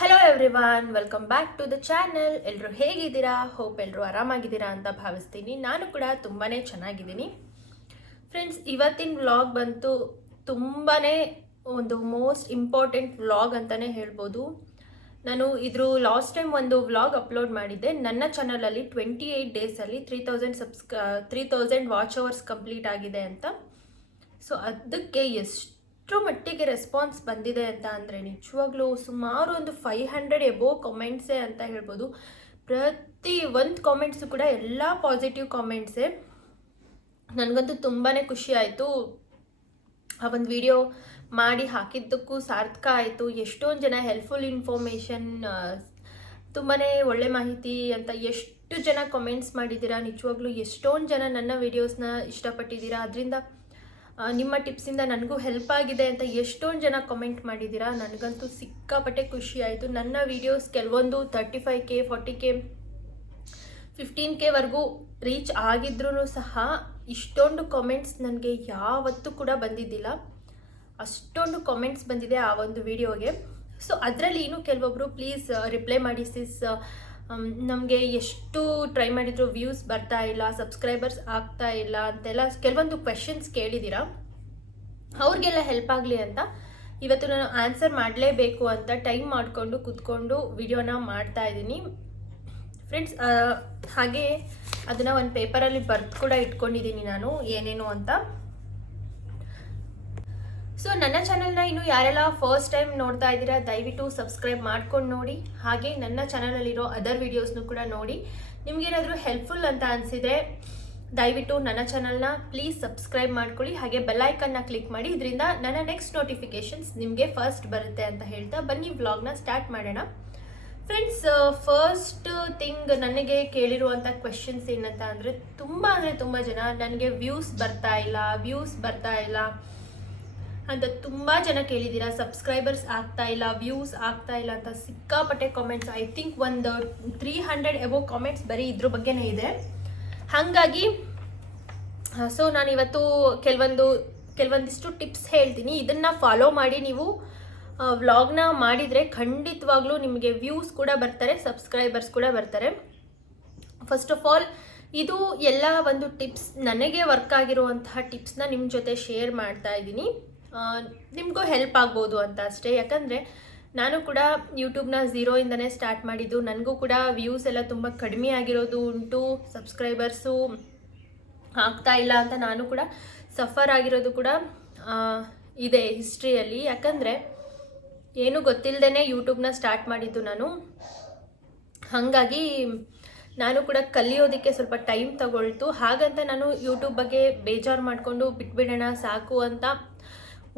Hello everyone, welcome back to the channel. ಎಲ್ಲರೂ ಹೇಗಿದ್ದೀರಾ? Hope ಎಲ್ಲರೂ ಆರಾಮಾಗಿದ್ದೀರಾ ಅಂತ ಭಾವಿಸ್ತೀನಿ. ನಾನು ಕೂಡ ತುಂಬಾ ಚೆನ್ನಾಗಿದ್ದೀನಿ. ಫ್ರೆಂಡ್ಸ್, ಇವತ್ತಿನ ವ್ಲಾಗ್ ಬಂತು ತುಂಬಾ ಒಂದು ಮೋಸ್ಟ್ ಇಂಪಾರ್ಟೆಂಟ್ ವ್ಲಾಗ್ ಅಂತಲೇ ಹೇಳ್ಬೋದು. ನಾನು ಇದ್ರ ಲಾಸ್ಟ್ ಟೈಮ್ ಒಂದು ವ್ಲಾಗ್ ಅಪ್ಲೋಡ್ ಮಾಡಿದ್ದೆ ನನ್ನ ಚಾನಲಲ್ಲಿ. 28 ಡೇಸಲ್ಲಿ 3000 ವಾಚ್ ಅವರ್ಸ್ ಕಂಪ್ಲೀಟ್ ಆಗಿದೆ ಅಂತ. ಸೊ ಅದಕ್ಕೆ ಎಷ್ಟು ಮಟ್ಟಿಗೆ ರೆಸ್ಪಾನ್ಸ್ ಬಂದಿದೆ ಅಂತ ಅಂದರೆ ನಿಜವಾಗ್ಲೂ ಸುಮಾರು ಒಂದು 500 ಎಬೋ ಕಾಮೆಂಟ್ಸೇ ಅಂತ ಹೇಳ್ಬೋದು. ಪ್ರತಿ ಒಂದು ಕಾಮೆಂಟ್ಸು ಕೂಡ ಎಲ್ಲ ಪಾಸಿಟಿವ್ ಕಾಮೆಂಟ್ಸೇ. ನನಗಂತೂ ತುಂಬಾ ಖುಷಿ ಆಯಿತು. ಆ ಒಂದು ವಿಡಿಯೋ ಮಾಡಿ ಹಾಕಿದ್ದಕ್ಕೂ ಸಾರ್ಥಕ ಆಯಿತು. ಎಷ್ಟೊಂದು ಜನ ಹೆಲ್ಪ್ಫುಲ್ ಇನ್ಫಾರ್ಮೇಷನ್, ತುಂಬಾ ಒಳ್ಳೆ ಮಾಹಿತಿ ಅಂತ ಎಷ್ಟು ಜನ ಕಾಮೆಂಟ್ಸ್ ಮಾಡಿದ್ದೀರಾ. ನಿಜವಾಗ್ಲೂ ಎಷ್ಟೊಂದು ಜನ ನನ್ನ ವಿಡಿಯೋಸ್ನ ಇಷ್ಟಪಟ್ಟಿದ್ದೀರಾ. ಅದರಿಂದ ನಿಮ್ಮ ಟಿಪ್ಸಿಂದ ನನಗೂ ಹೆಲ್ಪ್ ಆಗಿದೆ ಅಂತ ಎಷ್ಟೊಂದು ಜನ ಕಮೆಂಟ್ ಮಾಡಿದ್ದೀರಾ. ನನಗಂತೂ ಸಿಕ್ಕಾಪಟ್ಟೆ ಖುಷಿ ಆಯಿತು. ನನ್ನ ವೀಡಿಯೋಸ್ ಕೆಲವೊಂದು 35K 40K 15Kವರೆಗೂ ರೀಚ್ ಆಗಿದ್ರೂ ಸಹ ಇಷ್ಟೊಂದು ಕಾಮೆಂಟ್ಸ್ ನನಗೆ ಯಾವತ್ತೂ ಕೂಡ ಬಂದಿದ್ದಿಲ್ಲ. ಅಷ್ಟೊಂದು ಕಾಮೆಂಟ್ಸ್ ಬಂದಿದೆ ಆ ಒಂದು ವಿಡಿಯೋಗೆ. ಸೊ ಅದರಲ್ಲಿ ಇನ್ನೂ ಕೆಲವೊಬ್ಬರು ಪ್ಲೀಸ್ ರಿಪ್ಲೈ ಮಾಡಿ ಸಿಸ್, ನಮಗೆ ಎಷ್ಟು ಟ್ರೈ ಮಾಡಿದ್ರು ವ್ಯೂಸ್ ಬರ್ತಾ ಇಲ್ಲ, ಸಬ್ಸ್ಕ್ರೈಬರ್ಸ್ ಆಗ್ತಾ ಇಲ್ಲ ಅಂತೆಲ್ಲ ಕೆಲವೊಂದು ಕ್ವೆಶನ್ಸ್ ಕೇಳಿದ್ದೀರಾ. ಅವ್ರಿಗೆಲ್ಲ ಹೆಲ್ಪ್ ಆಗಲಿ ಅಂತ ಇವತ್ತು ನಾನು ಆನ್ಸರ್ ಮಾಡಲೇಬೇಕು ಅಂತ ಟೈಮ್ ಮಾಡಿಕೊಂಡು ಕೂತ್ಕೊಂಡು ವಿಡಿಯೋನ ಮಾಡ್ತಾ ಇದ್ದೀನಿ ಫ್ರೆಂಡ್ಸ್. ಹಾಗೆ ಅದನ್ನು ಒಂದು ಪೇಪರಲ್ಲಿ ಬರೆದು ಕೂಡ ಇಟ್ಕೊಂಡಿದ್ದೀನಿ ನಾನು ಏನೇನು ಅಂತ. ಸೊ ನನ್ನ ಚಾನಲ್ನ ಇನ್ನು ಯಾರೆಲ್ಲ ಫಸ್ಟ್ ಟೈಮ್ ನೋಡ್ತಾ ಇದ್ದೀರಾ ದಯವಿಟ್ಟು ಸಬ್ಸ್ಕ್ರೈಬ್ ಮಾಡ್ಕೊಂಡು ನೋಡಿ. ಹಾಗೆ ನನ್ನ ಚಾನಲಲ್ಲಿರೋ ಅದರ್ ವೀಡಿಯೋಸ್ನು ಕೂಡ ನೋಡಿ. ನಿಮಗೇನಾದರೂ ಹೆಲ್ಪ್ಫುಲ್ ಅಂತ ಅನಿಸಿದರೆ ದಯವಿಟ್ಟು ನನ್ನ ಚಾನಲ್ನ ಪ್ಲೀಸ್ ಸಬ್ಸ್ಕ್ರೈಬ್ ಮಾಡ್ಕೊಳ್ಳಿ. ಹಾಗೆ ಬೆಲ್ಲೈಕನ್ನ ಕ್ಲಿಕ್ ಮಾಡಿ. ಇದರಿಂದ ನನ್ನ ನೆಕ್ಸ್ಟ್ ನೋಟಿಫಿಕೇಷನ್ಸ್ ನಿಮಗೆ ಫಸ್ಟ್ ಬರುತ್ತೆ ಅಂತ ಹೇಳ್ತಾ ಬನ್ನಿ ವ್ಲಾಗ್ನ ಸ್ಟಾರ್ಟ್ ಮಾಡೋಣ. ಫ್ರೆಂಡ್ಸ್, ಫಸ್ಟ್ ಥಿಂಗ್ ನನಗೆ ಕೇಳಿರುವಂಥ ಕ್ವೆಶನ್ಸ್ ಏನಂತ ಅಂದರೆ ತುಂಬ ಜನ ನನಗೆ ವ್ಯೂಸ್ ಬರ್ತಾ ಇಲ್ಲ ಅಂತ ತುಂಬ ಜನ ಕೇಳಿದ್ದೀರಾ. ಸಬ್ಸ್ಕ್ರೈಬರ್ಸ್ ಆಗ್ತಾ ಇಲ್ಲ, ವ್ಯೂಸ್ ಆಗ್ತಾ ಇಲ್ಲ ಅಂತ ಸಿಕ್ಕಾಪಟ್ಟೆ ಕಾಮೆಂಟ್ಸ್. ಐ ಥಿಂಕ್ ಒಂದು 300 ಎಬೋ ಕಾಮೆಂಟ್ಸ್ ಬರೀ ಇದ್ರ ಬಗ್ಗೆನೇ ಇದೆ. ಹಾಗಾಗಿ ಸೊ ನಾನು ಇವತ್ತು ಕೆಲವೊಂದಿಷ್ಟು ಟಿಪ್ಸ್ ಹೇಳ್ತೀನಿ. ಇದನ್ನು ಫಾಲೋ ಮಾಡಿ ನೀವು ವ್ಲಾಗ್ನ ಮಾಡಿದರೆ ಖಂಡಿತವಾಗ್ಲೂ ನಿಮಗೆ ವ್ಯೂಸ್ ಕೂಡ ಬರ್ತಾರೆ, ಸಬ್ಸ್ಕ್ರೈಬರ್ಸ್ ಕೂಡ ಬರ್ತಾರೆ. ಫಸ್ಟ್ ಆಫ್ ಆಲ್ ಇದು ಎಲ್ಲ ಒಂದು ಟಿಪ್ಸ್ ನನಗೆ ವರ್ಕ್ ಆಗಿರುವಂತಹ ಟಿಪ್ಸ್ನ ನಿಮ್ಮ ಜೊತೆ ಶೇರ್ ಮಾಡ್ತಾ ಇದ್ದೀನಿ. ನಿಮಗೂ ಹೆಲ್ಪ್ ಆಗ್ಬೋದು ಅಂತ ಅಷ್ಟೇ. ಯಾಕಂದರೆ ನಾನು ಕೂಡ ಯೂಟ್ಯೂಬ್ನ ಝೀರೋಯಿಂದನೇ ಸ್ಟಾರ್ಟ್ ಮಾಡಿದ್ದು. ನನಗೂ ಕೂಡ ವ್ಯೂಸ್ ಎಲ್ಲ ತುಂಬ ಕಡಿಮೆ ಆಗಿರೋದು ಉಂಟು, ಸಬ್ಸ್ಕ್ರೈಬರ್ಸು ಆಗ್ತಾ ಇಲ್ಲ ಅಂತ ನಾನು ಕೂಡ ಸಫರ್ ಆಗಿರೋದು ಕೂಡ ಇದೆ ಹಿಸ್ಟ್ರಿಯಲ್ಲಿ. ಯಾಕಂದರೆ ಏನು ಗೊತ್ತಿಲ್ಲದೇ ಯೂಟ್ಯೂಬ್ನ ಸ್ಟಾರ್ಟ್ ಮಾಡಿದ್ದು ನಾನು. ಹಾಗಾಗಿ ನಾನು ಕೂಡ ಕಲಿಯೋದಕ್ಕೆ ಸ್ವಲ್ಪ ಟೈಮ್ ತಗೊಳ್ತು. ಹಾಗಂತ ನಾನು ಯೂಟ್ಯೂಬ್ ಬಗ್ಗೆ ಬೇಜಾರು ಮಾಡಿಕೊಂಡು ಬಿಟ್ಬಿಡೋಣ ಸಾಕು ಅಂತ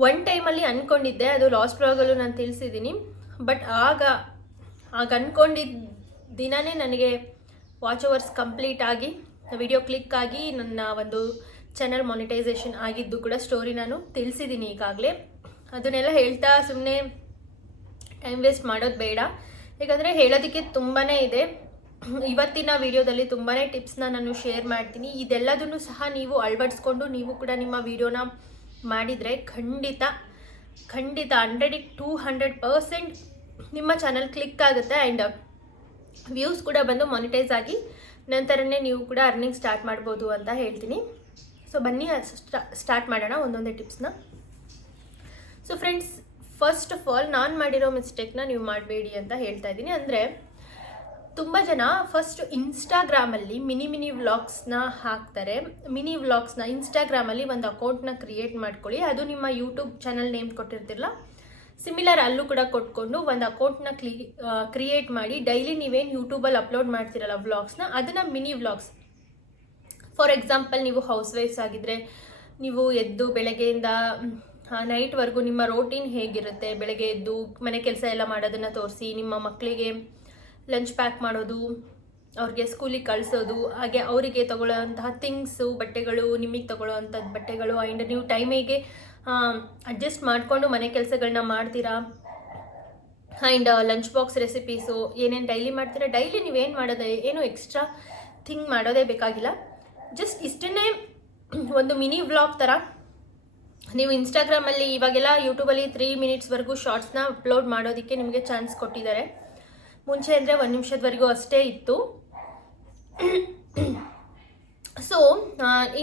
ಒನ್ ಟೈಮಲ್ಲಿ ಅಂದ್ಕೊಂಡಿದ್ದೆ. ಅದು ಲಾಸ್ಟ್ ವ್ಲಾಗಲ್ಲೂ ನಾನು ತಿಳಿಸಿದ್ದೀನಿ. ಬಟ್ ಆಗ ಅಂದ್ಕೊಂಡಿದ್ದ ದಿನವೇ ನನಗೆ ವಾಚ್ ಅವರ್ಸ್ ಕಂಪ್ಲೀಟ್ ಆಗಿ ವಿಡಿಯೋ ಕ್ಲಿಕ್ ಆಗಿ ನನ್ನ ಒಂದು ಚಾನಲ್ ಮಾನಿಟೈಸೇಷನ್ ಆಗಿದ್ದು ಕೂಡ ಸ್ಟೋರಿ ನಾನು ತಿಳಿಸಿದ್ದೀನಿ ಈಗಾಗಲೇ. ಅದನ್ನೆಲ್ಲ ಹೇಳ್ತಾ ಸುಮ್ಮನೆ ಟೈಮ್ ವೇಸ್ಟ್ ಮಾಡೋದು ಬೇಡ. ಯಾಕಂದರೆ ಹೇಳೋದಕ್ಕೆ ತುಂಬಾ ಇದೆ. ಇವತ್ತಿನ ವಿಡಿಯೋದಲ್ಲಿ ತುಂಬಾ ಟಿಪ್ಸ್ನ ನಾನು ಶೇರ್ ಮಾಡ್ತೀನಿ. ಇದೆಲ್ಲದನ್ನು ಸಹ ನೀವು ಅಳವಡಿಸ್ಕೊಂಡು ನೀವು ಕೂಡ ನಿಮ್ಮ ವಿಡಿಯೋನ ಮಾಡಿದರೆ ಖಂಡಿತ 100-200% ನಿಮ್ಮ ಚಾನಲ್ ಕ್ಲಿಕ್ ಆಗುತ್ತೆ ಆ್ಯಂಡ್ ವ್ಯೂಸ್ ಕೂಡ ಬಂದು ಮಾನಿಟೈಸ್ ಆಗಿ ನಂತರನೇ ನೀವು ಕೂಡ ಅರ್ನಿಂಗ್ ಸ್ಟಾರ್ಟ್ ಮಾಡ್ಬೋದು ಅಂತ ಹೇಳ್ತೀನಿ. ಸೊ ಬನ್ನಿ ಸ್ಟಾರ್ಟ್ ಮಾಡೋಣ ಒಂದೊಂದೇ ಟಿಪ್ಸ್ನ. So friends, first of all ನಾನು ಮಾಡಿರೋ ಮಿಸ್ಟೇಕ್ನ ನೀವು ಮಾಡಬೇಡಿ ಅಂತ ಹೇಳ್ತಾ ಇದ್ದೀನಿ. ಅಂದರೆ ತುಂಬ ಜನ ಫಸ್ಟ್ ಇನ್ಸ್ಟಾಗ್ರಾಮಲ್ಲಿ ಮಿನಿ ವ್ಲಾಗ್ಸ್ನ ಹಾಕ್ತಾರೆ. ಮಿನಿ ವ್ಲಾಗ್ಸ್ನ ಇನ್ಸ್ಟಾಗ್ರಾಮಲ್ಲಿ ಒಂದು ಅಕೌಂಟ್ನ ಕ್ರಿಯೇಟ್ ಮಾಡ್ಕೊಳ್ಳಿ. ಅದು ನಿಮ್ಮ ಯೂಟ್ಯೂಬ್ ಚಾನಲ್ ನೇಮ್ ಕೊಟ್ಟಿರ್ತಿರಲ್ಲ, ಸಿಮಿಲರ್ ಅಲ್ಲೂ ಕೂಡ ಕೊಟ್ಕೊಂಡು ಒಂದು ಅಕೌಂಟ್ನ ಕ್ರಿಯೇಟ್ ಮಾಡಿ ಡೈಲಿ ನೀವೇನು ಯೂಟ್ಯೂಬಲ್ಲಿ ಅಪ್ಲೋಡ್ ಮಾಡ್ತಿರಲ್ಲ ವ್ಲಾಗ್ಸ್ನ, ಅದನ್ನು ಮಿನಿ ವ್ಲಾಗ್ಸ್. ಫಾರ್ ಎಕ್ಸಾಂಪಲ್, ನೀವು ಹೌಸ್ ವೈಫ್ಸ್ ಆಗಿದ್ದರೆ ನೀವು ಎದ್ದು ಬೆಳಗ್ಗೆಯಿಂದ ನೈಟ್ವರೆಗೂ ನಿಮ್ಮ ರೋಟೀನ್ ಹೇಗಿರುತ್ತೆ, ಬೆಳಗ್ಗೆ ಎದ್ದು ಮನೆ ಕೆಲಸ ಎಲ್ಲ ಮಾಡೋದನ್ನು ತೋರಿಸಿ, ನಿಮ್ಮ ಮಕ್ಕಳಿಗೆ ಲಂಚ್ ಪ್ಯಾಕ್ ಮಾಡೋದು, ಅವ್ರಿಗೆ ಸ್ಕೂಲಿಗೆ ಕಳಿಸೋದು, ಹಾಗೆ ಅವರಿಗೆ ತಗೊಳ್ಳೋವಂತಹ ಥಿಂಗ್ಸು, ಬಟ್ಟೆಗಳು, ನಿಮಗೆ ತಗೊಳ್ಳೋವಂಥದ್ದು ಬಟ್ಟೆಗಳು, ಆ್ಯಂಡ್ ನೀವು ಟೈಮಿಗೆ ಅಡ್ಜಸ್ಟ್ ಮಾಡಿಕೊಂಡು ಮನೆ ಕೆಲಸಗಳನ್ನ ಮಾಡ್ತೀರಾ. ಆ್ಯಂಡ್ ಲಂಚ್ ಬಾಕ್ಸ್ ರೆಸಿಪೀಸು ಏನೇನು ಡೈಲಿ ಮಾಡ್ತೀರಾ, ಡೈಲಿ ನೀವೇನು ಮಾಡೋದು, ಏನು ಎಕ್ಸ್ಟ್ರಾ ಥಿಂಗ್ ಮಾಡೋದೇ ಬೇಕಾಗಿಲ್ಲ. ಜಸ್ಟ್ ಇಷ್ಟನ್ನೇ ಒಂದು ಮಿನಿ ವ್ಲಾಗ್ ಥರ ನೀವು ಇನ್ಸ್ಟಾಗ್ರಾಮಲ್ಲಿ ಇವಾಗೆಲ್ಲ ಯೂಟ್ಯೂಬಲ್ಲಿ 3 ಮಿನಿಟ್ಸ್ವರೆಗೂ ಶಾರ್ಟ್ಸ್ನ ಅಪ್ಲೋಡ್ ಮಾಡೋದಕ್ಕೆ ನಿಮಗೆ ಚಾನ್ಸ್ ಕೊಟ್ಟಿದ್ದಾರೆ. ಮುಂಚೆ ಅಂದರೆ 1 ನಿಮಿಷದವರೆಗೂ ಅಷ್ಟೇ ಇತ್ತು. ಸೊ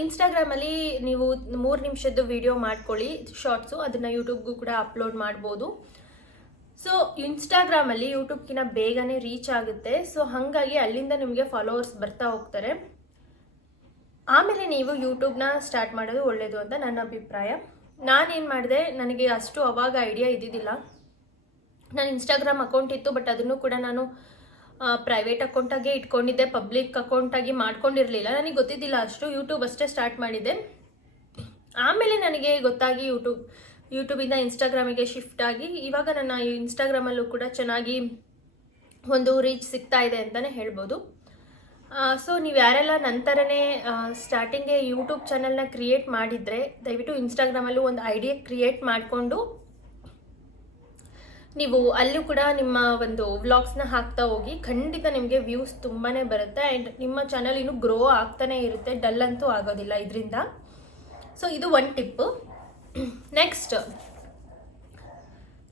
ಇನ್ಸ್ಟಾಗ್ರಾಮಲ್ಲಿ ನೀವು 3 ನಿಮಿಷದ್ದು ವಿಡಿಯೋ ಮಾಡ್ಕೊಳ್ಳಿ ಶಾರ್ಟ್ಸು, ಅದನ್ನು ಯೂಟ್ಯೂಬ್ಗೂ ಕೂಡ ಅಪ್ಲೋಡ್ ಮಾಡ್ಬೋದು. ಸೊ ಇನ್ಸ್ಟಾಗ್ರಾಮಲ್ಲಿ ಯೂಟ್ಯೂಬ್ಗಿಂತ ಬೇಗನೆ ರೀಚ್ ಆಗುತ್ತೆ. ಸೊ ಹಾಗಾಗಿ ಅಲ್ಲಿಂದ ನಿಮಗೆ ಫಾಲೋವರ್ಸ್ ಬರ್ತಾ ಹೋಗ್ತಾರೆ. ಆಮೇಲೆ ನೀವು ಯೂಟ್ಯೂಬ್ನ ಸ್ಟಾರ್ಟ್ ಮಾಡೋದು ಒಳ್ಳೆಯದು ಅಂತ ನನ್ನ ಅಭಿಪ್ರಾಯ. ನಾನೇನು ಮಾಡಿದೆ, ನನಗೆ ಅಷ್ಟು ಅವಾಗ ಐಡಿಯಾ ಇದ್ದಿದ್ದಿಲ್ಲ. ನಾನು ಇನ್ಸ್ಟಾಗ್ರಾಮ್ ಅಕೌಂಟ್ ಇತ್ತು, ಬಟ್ ಅದನ್ನು ಕೂಡ ನಾನು ಪ್ರೈವೇಟ್ ಅಕೌಂಟಾಗೆ ಇಟ್ಕೊಂಡಿದ್ದೆ, ಪಬ್ಲಿಕ್ ಅಕೌಂಟಾಗಿ ಮಾಡ್ಕೊಂಡಿರಲಿಲ್ಲ. ನನಗೆ ಗೊತ್ತಿದ್ದಿಲ್ಲ ಅಷ್ಟು, ಯೂಟ್ಯೂಬ್ ಅಷ್ಟೇ ಸ್ಟಾರ್ಟ್ ಮಾಡಿದ್ದೆ. ಆಮೇಲೆ ನನಗೆ ಗೊತ್ತಾಗಿ ಯೂಟ್ಯೂಬಿಂದ ಇನ್ಸ್ಟಾಗ್ರಾಮಿಗೆ ಶಿಫ್ಟ್ ಆಗಿ ಇವಾಗ ನನ್ನ ಇನ್ಸ್ಟಾಗ್ರಾಮಲ್ಲೂ ಕೂಡ ಚೆನ್ನಾಗಿ ಒಂದು ರೀಚ್ ಸಿಗ್ತಾ ಇದೆ ಅಂತಲೇ ಹೇಳ್ಬೋದು. ಸೊ ನೀವು ಯಾರೆಲ್ಲ ನಂತರನೇ ಸ್ಟಾರ್ಟಿಂಗ್ಗೆ ಯೂಟ್ಯೂಬ್ ಚಾನಲ್ನ ಕ್ರಿಯೇಟ್ ಮಾಡಿದರೆ ದಯವಿಟ್ಟು ಇನ್ಸ್ಟಾಗ್ರಾಮಲ್ಲೂ ಒಂದು ಐಡಿಯಾ ಕ್ರಿಯೇಟ್ ಮಾಡಿಕೊಂಡು ನೀವು ಅಲ್ಲೂ ಕೂಡ ನಿಮ್ಮ ಒಂದು ವ್ಲಾಗ್ಸ್ನ ಹಾಕ್ತಾ ಹೋಗಿ. ಖಂಡಿತ ನಿಮಗೆ ವ್ಯೂಸ್ ತುಂಬಾ ಬರುತ್ತೆ ಆ್ಯಂಡ್ ನಿಮ್ಮ ಚಾನಲ್ ಇನ್ನೂ ಗ್ರೋ ಆಗ್ತಾನೆ ಇರುತ್ತೆ, ಡಲ್ ಅಂತೂ ಆಗೋದಿಲ್ಲ ಇದರಿಂದ. ಸೊ ಇದು ಒಂದು Tipu.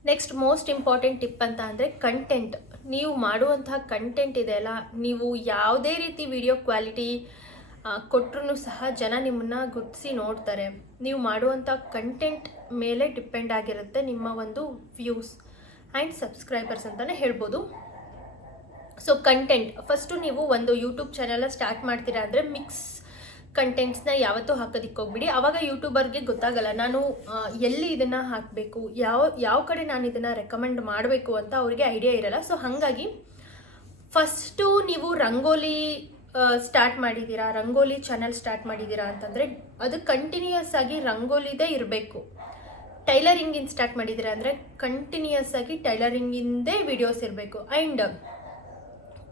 Next most important tip ಅಂತ ಅಂದರೆ ಕಂಟೆಂಟ್. ನೀವು ಮಾಡುವಂತಹ ಕಂಟೆಂಟ್ ಇದೆಯಲ್ಲ, ನೀವು ಯಾವುದೇ ರೀತಿ ವಿಡಿಯೋ ಕ್ವಾಲಿಟಿ ಕೊಟ್ಟರು ಸಹ ಜನ ನಿಮ್ಮನ್ನು ಗುರ್ತಿಸಿ ನೋಡ್ತಾರೆ. ನೀವು ಮಾಡುವಂಥ ಕಂಟೆಂಟ್ ಮೇಲೆ ಡಿಪೆಂಡ್ ಆಗಿರುತ್ತೆ ನಿಮ್ಮ ಒಂದು ವ್ಯೂಸ್ ಆ್ಯಂಡ್ ಸಬ್ಸ್ಕ್ರೈಬರ್ಸ್ ಅಂತಲೇ ಹೇಳ್ಬೋದು. ಸೊ ಕಂಟೆಂಟ್ ಫಸ್ಟು ನೀವು ಒಂದು ಯೂಟ್ಯೂಬ್ ಚಾನಲ್ನ ಸ್ಟಾರ್ಟ್ ಮಾಡ್ತೀರಾ ಅಂದರೆ ಮಿಕ್ಸ್ ಕಂಟೆಂಟ್ಸ್ನ ಯಾವತ್ತೂ ಹಾಕೋದಕ್ಕೆ ಹೋಗ್ಬಿಡಿ. ಆವಾಗ ಯೂಟ್ಯೂಬರ್ಗೆ ಗೊತ್ತಾಗಲ್ಲ ನಾನು ಎಲ್ಲಿ ಇದನ್ನು ಹಾಕಬೇಕು, ಯಾವ ಕಡೆ ನಾನು ಇದನ್ನು ರೆಕಮೆಂಡ್ ಮಾಡಬೇಕು ಅಂತ ಅವ್ರಿಗೆ ಐಡಿಯಾ ಇರಲ್ಲ. ಸೊ ಹಾಗಾಗಿ ಫಸ್ಟು ನೀವು ರಂಗೋಲಿ ಸ್ಟಾರ್ಟ್ ಮಾಡಿದ್ದೀರಾ, ರಂಗೋಲಿ ಚಾನಲ್ ಸ್ಟಾರ್ಟ್ ಮಾಡಿದ್ದೀರಾ ಅಂತಂದರೆ ಅದು ಕಂಟಿನ್ಯೂಯಸ್ ಆಗಿ ರಂಗೋಲಿದೇ ಇರಬೇಕು. ಟೈಲರಿಂಗಿಂದ ಸ್ಟಾರ್ಟ್ ಮಾಡಿದ್ದೀರಾ ಅಂದರೆ ಕಂಟಿನ್ಯೂಯಸ್ ಆಗಿ ಟೈಲರಿಂಗಿಂದೇ ವಿಡಿಯೋಸ್ ಇರಬೇಕು. ಆ್ಯಂಡ್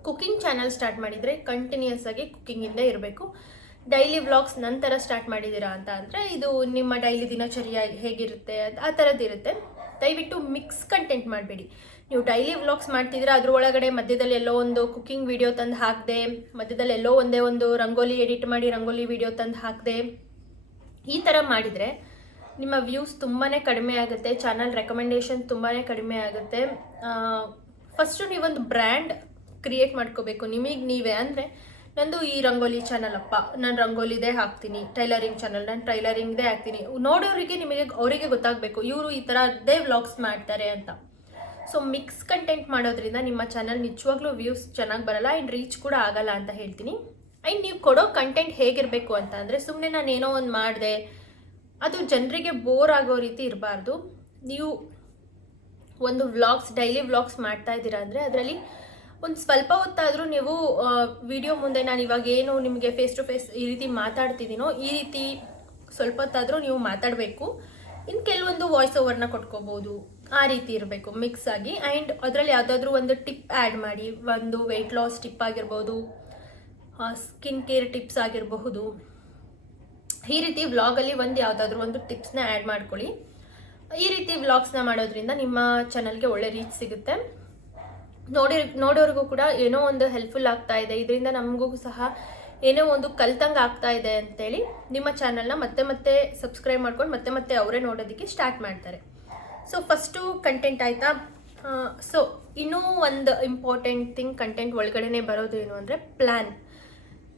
ಕುಕಿಂಗ್ ಚಾನಲ್ ಸ್ಟಾರ್ಟ್ ಮಾಡಿದರೆ ಕಂಟಿನ್ಯೂಯಸ್ ಆಗಿ ಕುಕ್ಕಿಂಗಿಂದೇ ಇರಬೇಕು. ಡೈಲಿ ವ್ಲಾಗ್ಸ್ ನಂತರ ಸ್ಟಾರ್ಟ್ ಮಾಡಿದ್ದೀರಾ ಅಂತ ಅಂದರೆ ಇದು ನಿಮ್ಮ ಡೈಲಿ ದಿನಚರ್ಯ ಹೇಗಿರುತ್ತೆ ಆ ಥರದ್ದಿರುತ್ತೆ. ದಯವಿಟ್ಟು ಮಿಕ್ಸ್ ಕಂಟೆಂಟ್ ಮಾಡಬೇಡಿ. ನೀವು ಡೈಲಿ ವ್ಲಾಗ್ಸ್ ಮಾಡ್ತಿದ್ರೆ ಅದ್ರೊಳಗಡೆ ಮಧ್ಯದಲ್ಲಿ ಎಲ್ಲೋ ಒಂದು ಕುಕ್ಕಿಂಗ್ ವಿಡಿಯೋ ತಂದು ಹಾಕಿದೆ, ಮಧ್ಯದಲ್ಲಿ ಎಲ್ಲೋ ಒಂದೇ ಒಂದು ರಂಗೋಲಿ ಎಡಿಟ್ ಮಾಡಿ ರಂಗೋಲಿ ವಿಡಿಯೋ ತಂದು ಹಾಕಿದೆ, ಈ ಥರ ಮಾಡಿದರೆ ನಿಮ್ಮ ವ್ಯೂಸ್ ತುಂಬಾ ಕಡಿಮೆ ಆಗುತ್ತೆ, ಚಾನಲ್ ರೆಕಮೆಂಡೇಶನ್ ತುಂಬಾ ಕಡಿಮೆ ಆಗುತ್ತೆ. ಫಸ್ಟು ನೀವೊಂದು ಬ್ರ್ಯಾಂಡ್ ಕ್ರಿಯೇಟ್ ಮಾಡ್ಕೋಬೇಕು ನಿಮಗೆ ನೀವೇ. ಅಂದರೆ ನಂದು ಈ ರಂಗೋಲಿ ಚಾನಲ್ ಅಪ್ಪ, ನಾನು ರಂಗೋಲಿದೇ ಹಾಕ್ತೀನಿ, ಟೈಲರಿಂಗ್ ಚಾನಲ್ ನಾನು ಟೈಲರಿಂಗ್ದೇ ಹಾಕ್ತೀನಿ. ನೋಡೋರಿಗೆ ಅವರಿಗೆ ಗೊತ್ತಾಗಬೇಕು ಇವರು ಈ ಥರದ್ದೇ ವ್ಲಾಗ್ಸ್ ಮಾಡ್ತಾರೆ ಅಂತ. ಸೊ ಮಿಕ್ಸ್ ಕಂಟೆಂಟ್ ಮಾಡೋದ್ರಿಂದ ನಿಮ್ಮ ಚಾನಲ್ ನಿಜವಾಗ್ಲೂ ವ್ಯೂಸ್ ಚೆನ್ನಾಗಿ ಬರಲ್ಲ ಆ್ಯಂಡ್ ರೀಚ್ ಕೂಡ ಆಗಲ್ಲ ಅಂತ ಹೇಳ್ತೀನಿ. ಆ್ಯಂಡ್ ನೀವು ಕೊಡೋ ಕಂಟೆಂಟ್ ಹೇಗಿರಬೇಕು ಅಂತ ಅಂದರೆ ಸುಮ್ಮನೆ ನಾನು ಏನೋ ಒಂದು ಮಾಡಿದೆ ಅದು ಜನರಿಗೆ ಬೋರ್ ಆಗೋ ರೀತಿ ಇರಬಾರ್ದು. ನೀವು ಒಂದು ಡೈಲಿ ವ್ಲಾಗ್ಸ್ ಮಾಡ್ತಾ ಇದ್ದೀರಾ ಅಂದರೆ ಅದರಲ್ಲಿ ಒಂದು ಸ್ವಲ್ಪ ಹೊತ್ತಾದರೂ ನೀವು ವಿಡಿಯೋ ಮುಂದೆ ನಾನು ಇವಾಗ ಏನು ನಿಮಗೆ ಫೇಸ್ ಟು ಫೇಸ್ ಈ ರೀತಿ ಮಾತಾಡ್ತಿದ್ದೀನೋ ಈ ರೀತಿ ಸ್ವಲ್ಪ ಹೊತ್ತಾದರೂ ನೀವು ಮಾತಾಡಬೇಕು. ಇನ್ನು ಕೆಲವೊಂದು ವಾಯ್ಸ್ ಓವರ್ನ ಕೊಟ್ಕೋಬೋದು, ಆ ರೀತಿ ಇರಬೇಕು ಮಿಕ್ಸ್ ಆಗಿ. ಆ್ಯಂಡ್ ಅದರಲ್ಲಿ ಯಾವುದಾದ್ರೂ ಒಂದು ಟಿಪ್ ಆ್ಯಡ್ ಮಾಡಿ, ಒಂದು ವೆಯ್ಟ್ ಲಾಸ್ ಟಿಪ್ ಆಗಿರ್ಬೋದು, ಸ್ಕಿನ್ ಕೇರ್ ಟಿಪ್ಸ್ ಆಗಿರಬಹುದು. ಈ ರೀತಿ ವ್ಲಾಗಲ್ಲಿ ಯಾವುದಾದ್ರೂ ಒಂದು ಟಿಪ್ಸ್ನ ಆ್ಯಡ್ ಮಾಡ್ಕೊಳ್ಳಿ. ಈ ರೀತಿ ವ್ಲಾಗ್ಸ್ನ ಮಾಡೋದ್ರಿಂದ ನಿಮ್ಮ ಚಾನಲ್ಗೆ ಒಳ್ಳೆ ರೀಚ್ ಸಿಗುತ್ತೆ. ನೋಡೋರಿಗೂ ಕೂಡ ಏನೋ ಒಂದು ಹೆಲ್ಪ್ಫುಲ್ ಆಗ್ತಾ ಇದೆ, ಇದರಿಂದ ನಮಗೂ ಸಹ ಏನೋ ಒಂದು ಕಲ್ತಂಗೆ ಆಗ್ತಾ ಇದೆ ಅಂತೇಳಿ ನಿಮ್ಮ ಚಾನಲ್ನ ಮತ್ತೆ ಸಬ್ಸ್ಕ್ರೈಬ್ ಮಾಡ್ಕೊಂಡು ಮತ್ತೆ ಅವರೇ ನೋಡೋದಕ್ಕೆ ಸ್ಟಾರ್ಟ್ ಮಾಡ್ತಾರೆ. ಸೊ ಫಸ್ಟು ಕಂಟೆಂಟ್ ಆಯಿತಾ. ಸೊ ಇನ್ನೂ ಒಂದು ಇಂಪಾರ್ಟೆಂಟ್ ಥಿಂಗ್ ಕಂಟೆಂಟ್ ಒಳಗಡೆನೆ ಬರೋದು ಏನು ಅಂದರೆ ಪ್ಲ್ಯಾನ್.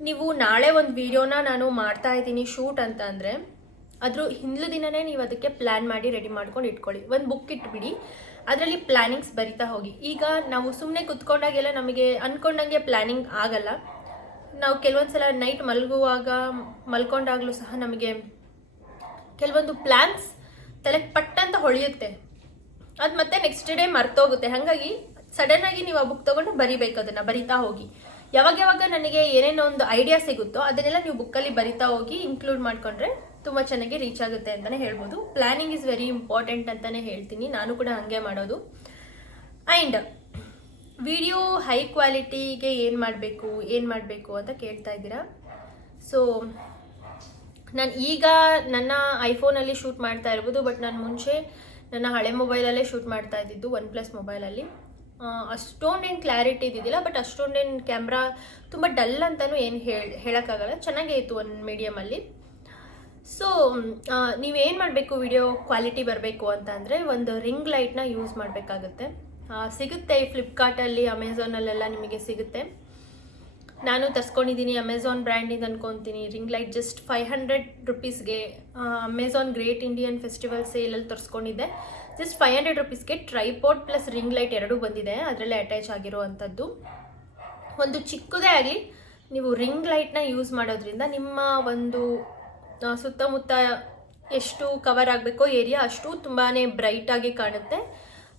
ನೀವು ನಾಳೆ ಒಂದು ವಿಡಿಯೋನ ನಾನು ಮಾಡ್ತಾ ಇದ್ದೀನಿ ಶೂಟ್ ಅಂತ ಅಂದರೆ ಅದ್ರ ಹಿಂದಿನ ದಿನವೇ ನೀವು ಅದಕ್ಕೆ ಪ್ಲ್ಯಾನ್ ಮಾಡಿ ರೆಡಿ ಮಾಡ್ಕೊಂಡು ಇಟ್ಕೊಳ್ಳಿ. ಒಂದು ಬುಕ್ ಇಟ್ಬಿಡಿ, ಅದರಲ್ಲಿ ಪ್ಲ್ಯಾನಿಂಗ್ಸ್ ಬರಿತಾ ಹೋಗಿ. ಈಗ ನಾವು ಸುಮ್ಮನೆ ಕುತ್ಕೊಂಡಾಗೆಲ್ಲ ನಮಗೆ ಅಂದ್ಕೊಂಡಂಗೆ ಪ್ಲ್ಯಾನಿಂಗ್ ಆಗಲ್ಲ. ನಾವು ಕೆಲವೊಂದು ಸಲ ನೈಟ್ ಮಲ್ಕೊಂಡಾಗಲೂ ಸಹ ನಮಗೆ ಕೆಲವೊಂದು ಪ್ಲ್ಯಾನ್ಸ್ ತಲೆಗೆ ಪಟ್ಟಂತ ಹೊಳೆಯುತ್ತೆ, ಅದು ಮತ್ತೆ ನೆಕ್ಸ್ಟ್ ಡೇ ಮರ್ತೋಗುತ್ತೆ. ಹಾಗಾಗಿ ಸಡನ್ನಾಗಿ ನೀವು ಆ ಬುಕ್ ತೊಗೊಂಡು ಬರಿಬೇಕು, ಅದನ್ನು ಬರಿತಾ ಹೋಗಿ. ಯಾವಾಗ ನನಗೆ ಏನೇನೋ ಒಂದು ಐಡಿಯಾ ಸಿಗುತ್ತೋ ಅದನ್ನೆಲ್ಲ ನೀವು ಬುಕ್ಕಲ್ಲಿ ಬರಿತಾ ಹೋಗಿ ಇನ್ಕ್ಲೂಡ್ ಮಾಡಿಕೊಂಡ್ರೆ ತುಂಬ ಚೆನ್ನಾಗಿ ರೀಚ್ ಆಗುತ್ತೆ ಅಂತಲೇ ಹೇಳ್ಬೋದು. ಪ್ಲ್ಯಾನಿಂಗ್ ಇಸ್ ವೆರಿ ಇಂಪಾರ್ಟೆಂಟ್ ಅಂತಲೇ ಹೇಳ್ತೀನಿ, ನಾನು ಕೂಡ ಹಾಗೆ ಮಾಡೋದು. ಆ್ಯಂಡ್ ವಿಡಿಯೋ ಹೈ ಕ್ವಾಲಿಟಿಗೆ ಏನು ಮಾಡಬೇಕು ಅಂತ ಕೇಳ್ತಾ ಇದ್ದೀರಾ. ಸೊ ನಾನು ಈಗ ನನ್ನ ಐಫೋನಲ್ಲಿ ಶೂಟ್ ಮಾಡ್ತಾ ಇರ್ಬೋದು, ಬಟ್ ನಾನು ಮುಂಚೆ ನನ್ನ ಹಳೆ ಮೊಬೈಲಲ್ಲೇ ಶೂಟ್ ಮಾಡ್ತಾ ಇದ್ದಿದ್ದು OnePlus ಮೊಬೈಲಲ್ಲಿ. ಅಷ್ಟೊಂದೇನು ಕ್ಲಾರಿಟಿ ಇದ್ದಿದ್ದಿಲ್ಲ, ಬಟ್ ಅಷ್ಟೊಂದೇನು ಕ್ಯಾಮ್ರಾ ತುಂಬ ಡಲ್ ಅಂತಲೂ ಏನು ಹೇಳೋಕ್ಕಾಗಲ್ಲ, ಚೆನ್ನಾಗೇ ಇತ್ತು ಒಂದು ಮೀಡಿಯಮಲ್ಲಿ. ಸೊ ನೀವೇನು ಮಾಡಬೇಕು ವಿಡಿಯೋ ಕ್ವಾಲಿಟಿ ಬರಬೇಕು ಅಂತ ಅಂದರೆ ಒಂದು ರಿಂಗ್ ಲೈಟ್ನ ಯೂಸ್ ಮಾಡಬೇಕಾಗುತ್ತೆ. ಸಿಗುತ್ತೆ ಫ್ಲಿಪ್ಕಾರ್ಟಲ್ಲಿ, ಅಮೆಝಾನಲ್ಲೆಲ್ಲ ನಿಮಗೆ ಸಿಗುತ್ತೆ. ನಾನು ತರಿಸ್ಕೊಂಡಿದ್ದೀನಿ ಅಮೆಝಾನ್ ಬ್ರ್ಯಾಂಡಿಂದ ಅನ್ಕೊತೀನಿ. ರಿಂಗ್ ಲೈಟ್ ಜಸ್ಟ್ 500 ರುಪೀಸ್ಗೆ ಅಮೆಝಾನ್ ಗ್ರೇಟ್ ಇಂಡಿಯನ್ ಫೆಸ್ಟಿವಲ್ ಸೇಲಲ್ಲಿ ತರಿಸ್ಕೊಂಡಿದ್ದೆ. ಜಸ್ಟ್ 500 ರುಪೀಸ್ಗೆ ಟ್ರೈಪಾಡ್ ಪ್ಲಸ್ ರಿಂಗ್ ಲೈಟ್ ಎರಡೂ ಬಂದಿದೆ, ಅದರಲ್ಲೇ ಅಟ್ಯಾಚ್ ಆಗಿರೋ ಅಂಥದ್ದು. ಒಂದು ಚಿಕ್ಕದೇ ಆಗಲಿ ನೀವು ರಿಂಗ್ ಲೈಟ್ನ ಯೂಸ್ ಮಾಡೋದ್ರಿಂದ ನಿಮ್ಮ ಒಂದು ಸುತ್ತಮುತ್ತ ಎಷ್ಟು ಕವರ್ ಆಗಬೇಕೋ ಏರಿಯಾ ಅಷ್ಟು ತುಂಬಾ ಬ್ರೈಟಾಗಿ ಕಾಣುತ್ತೆ,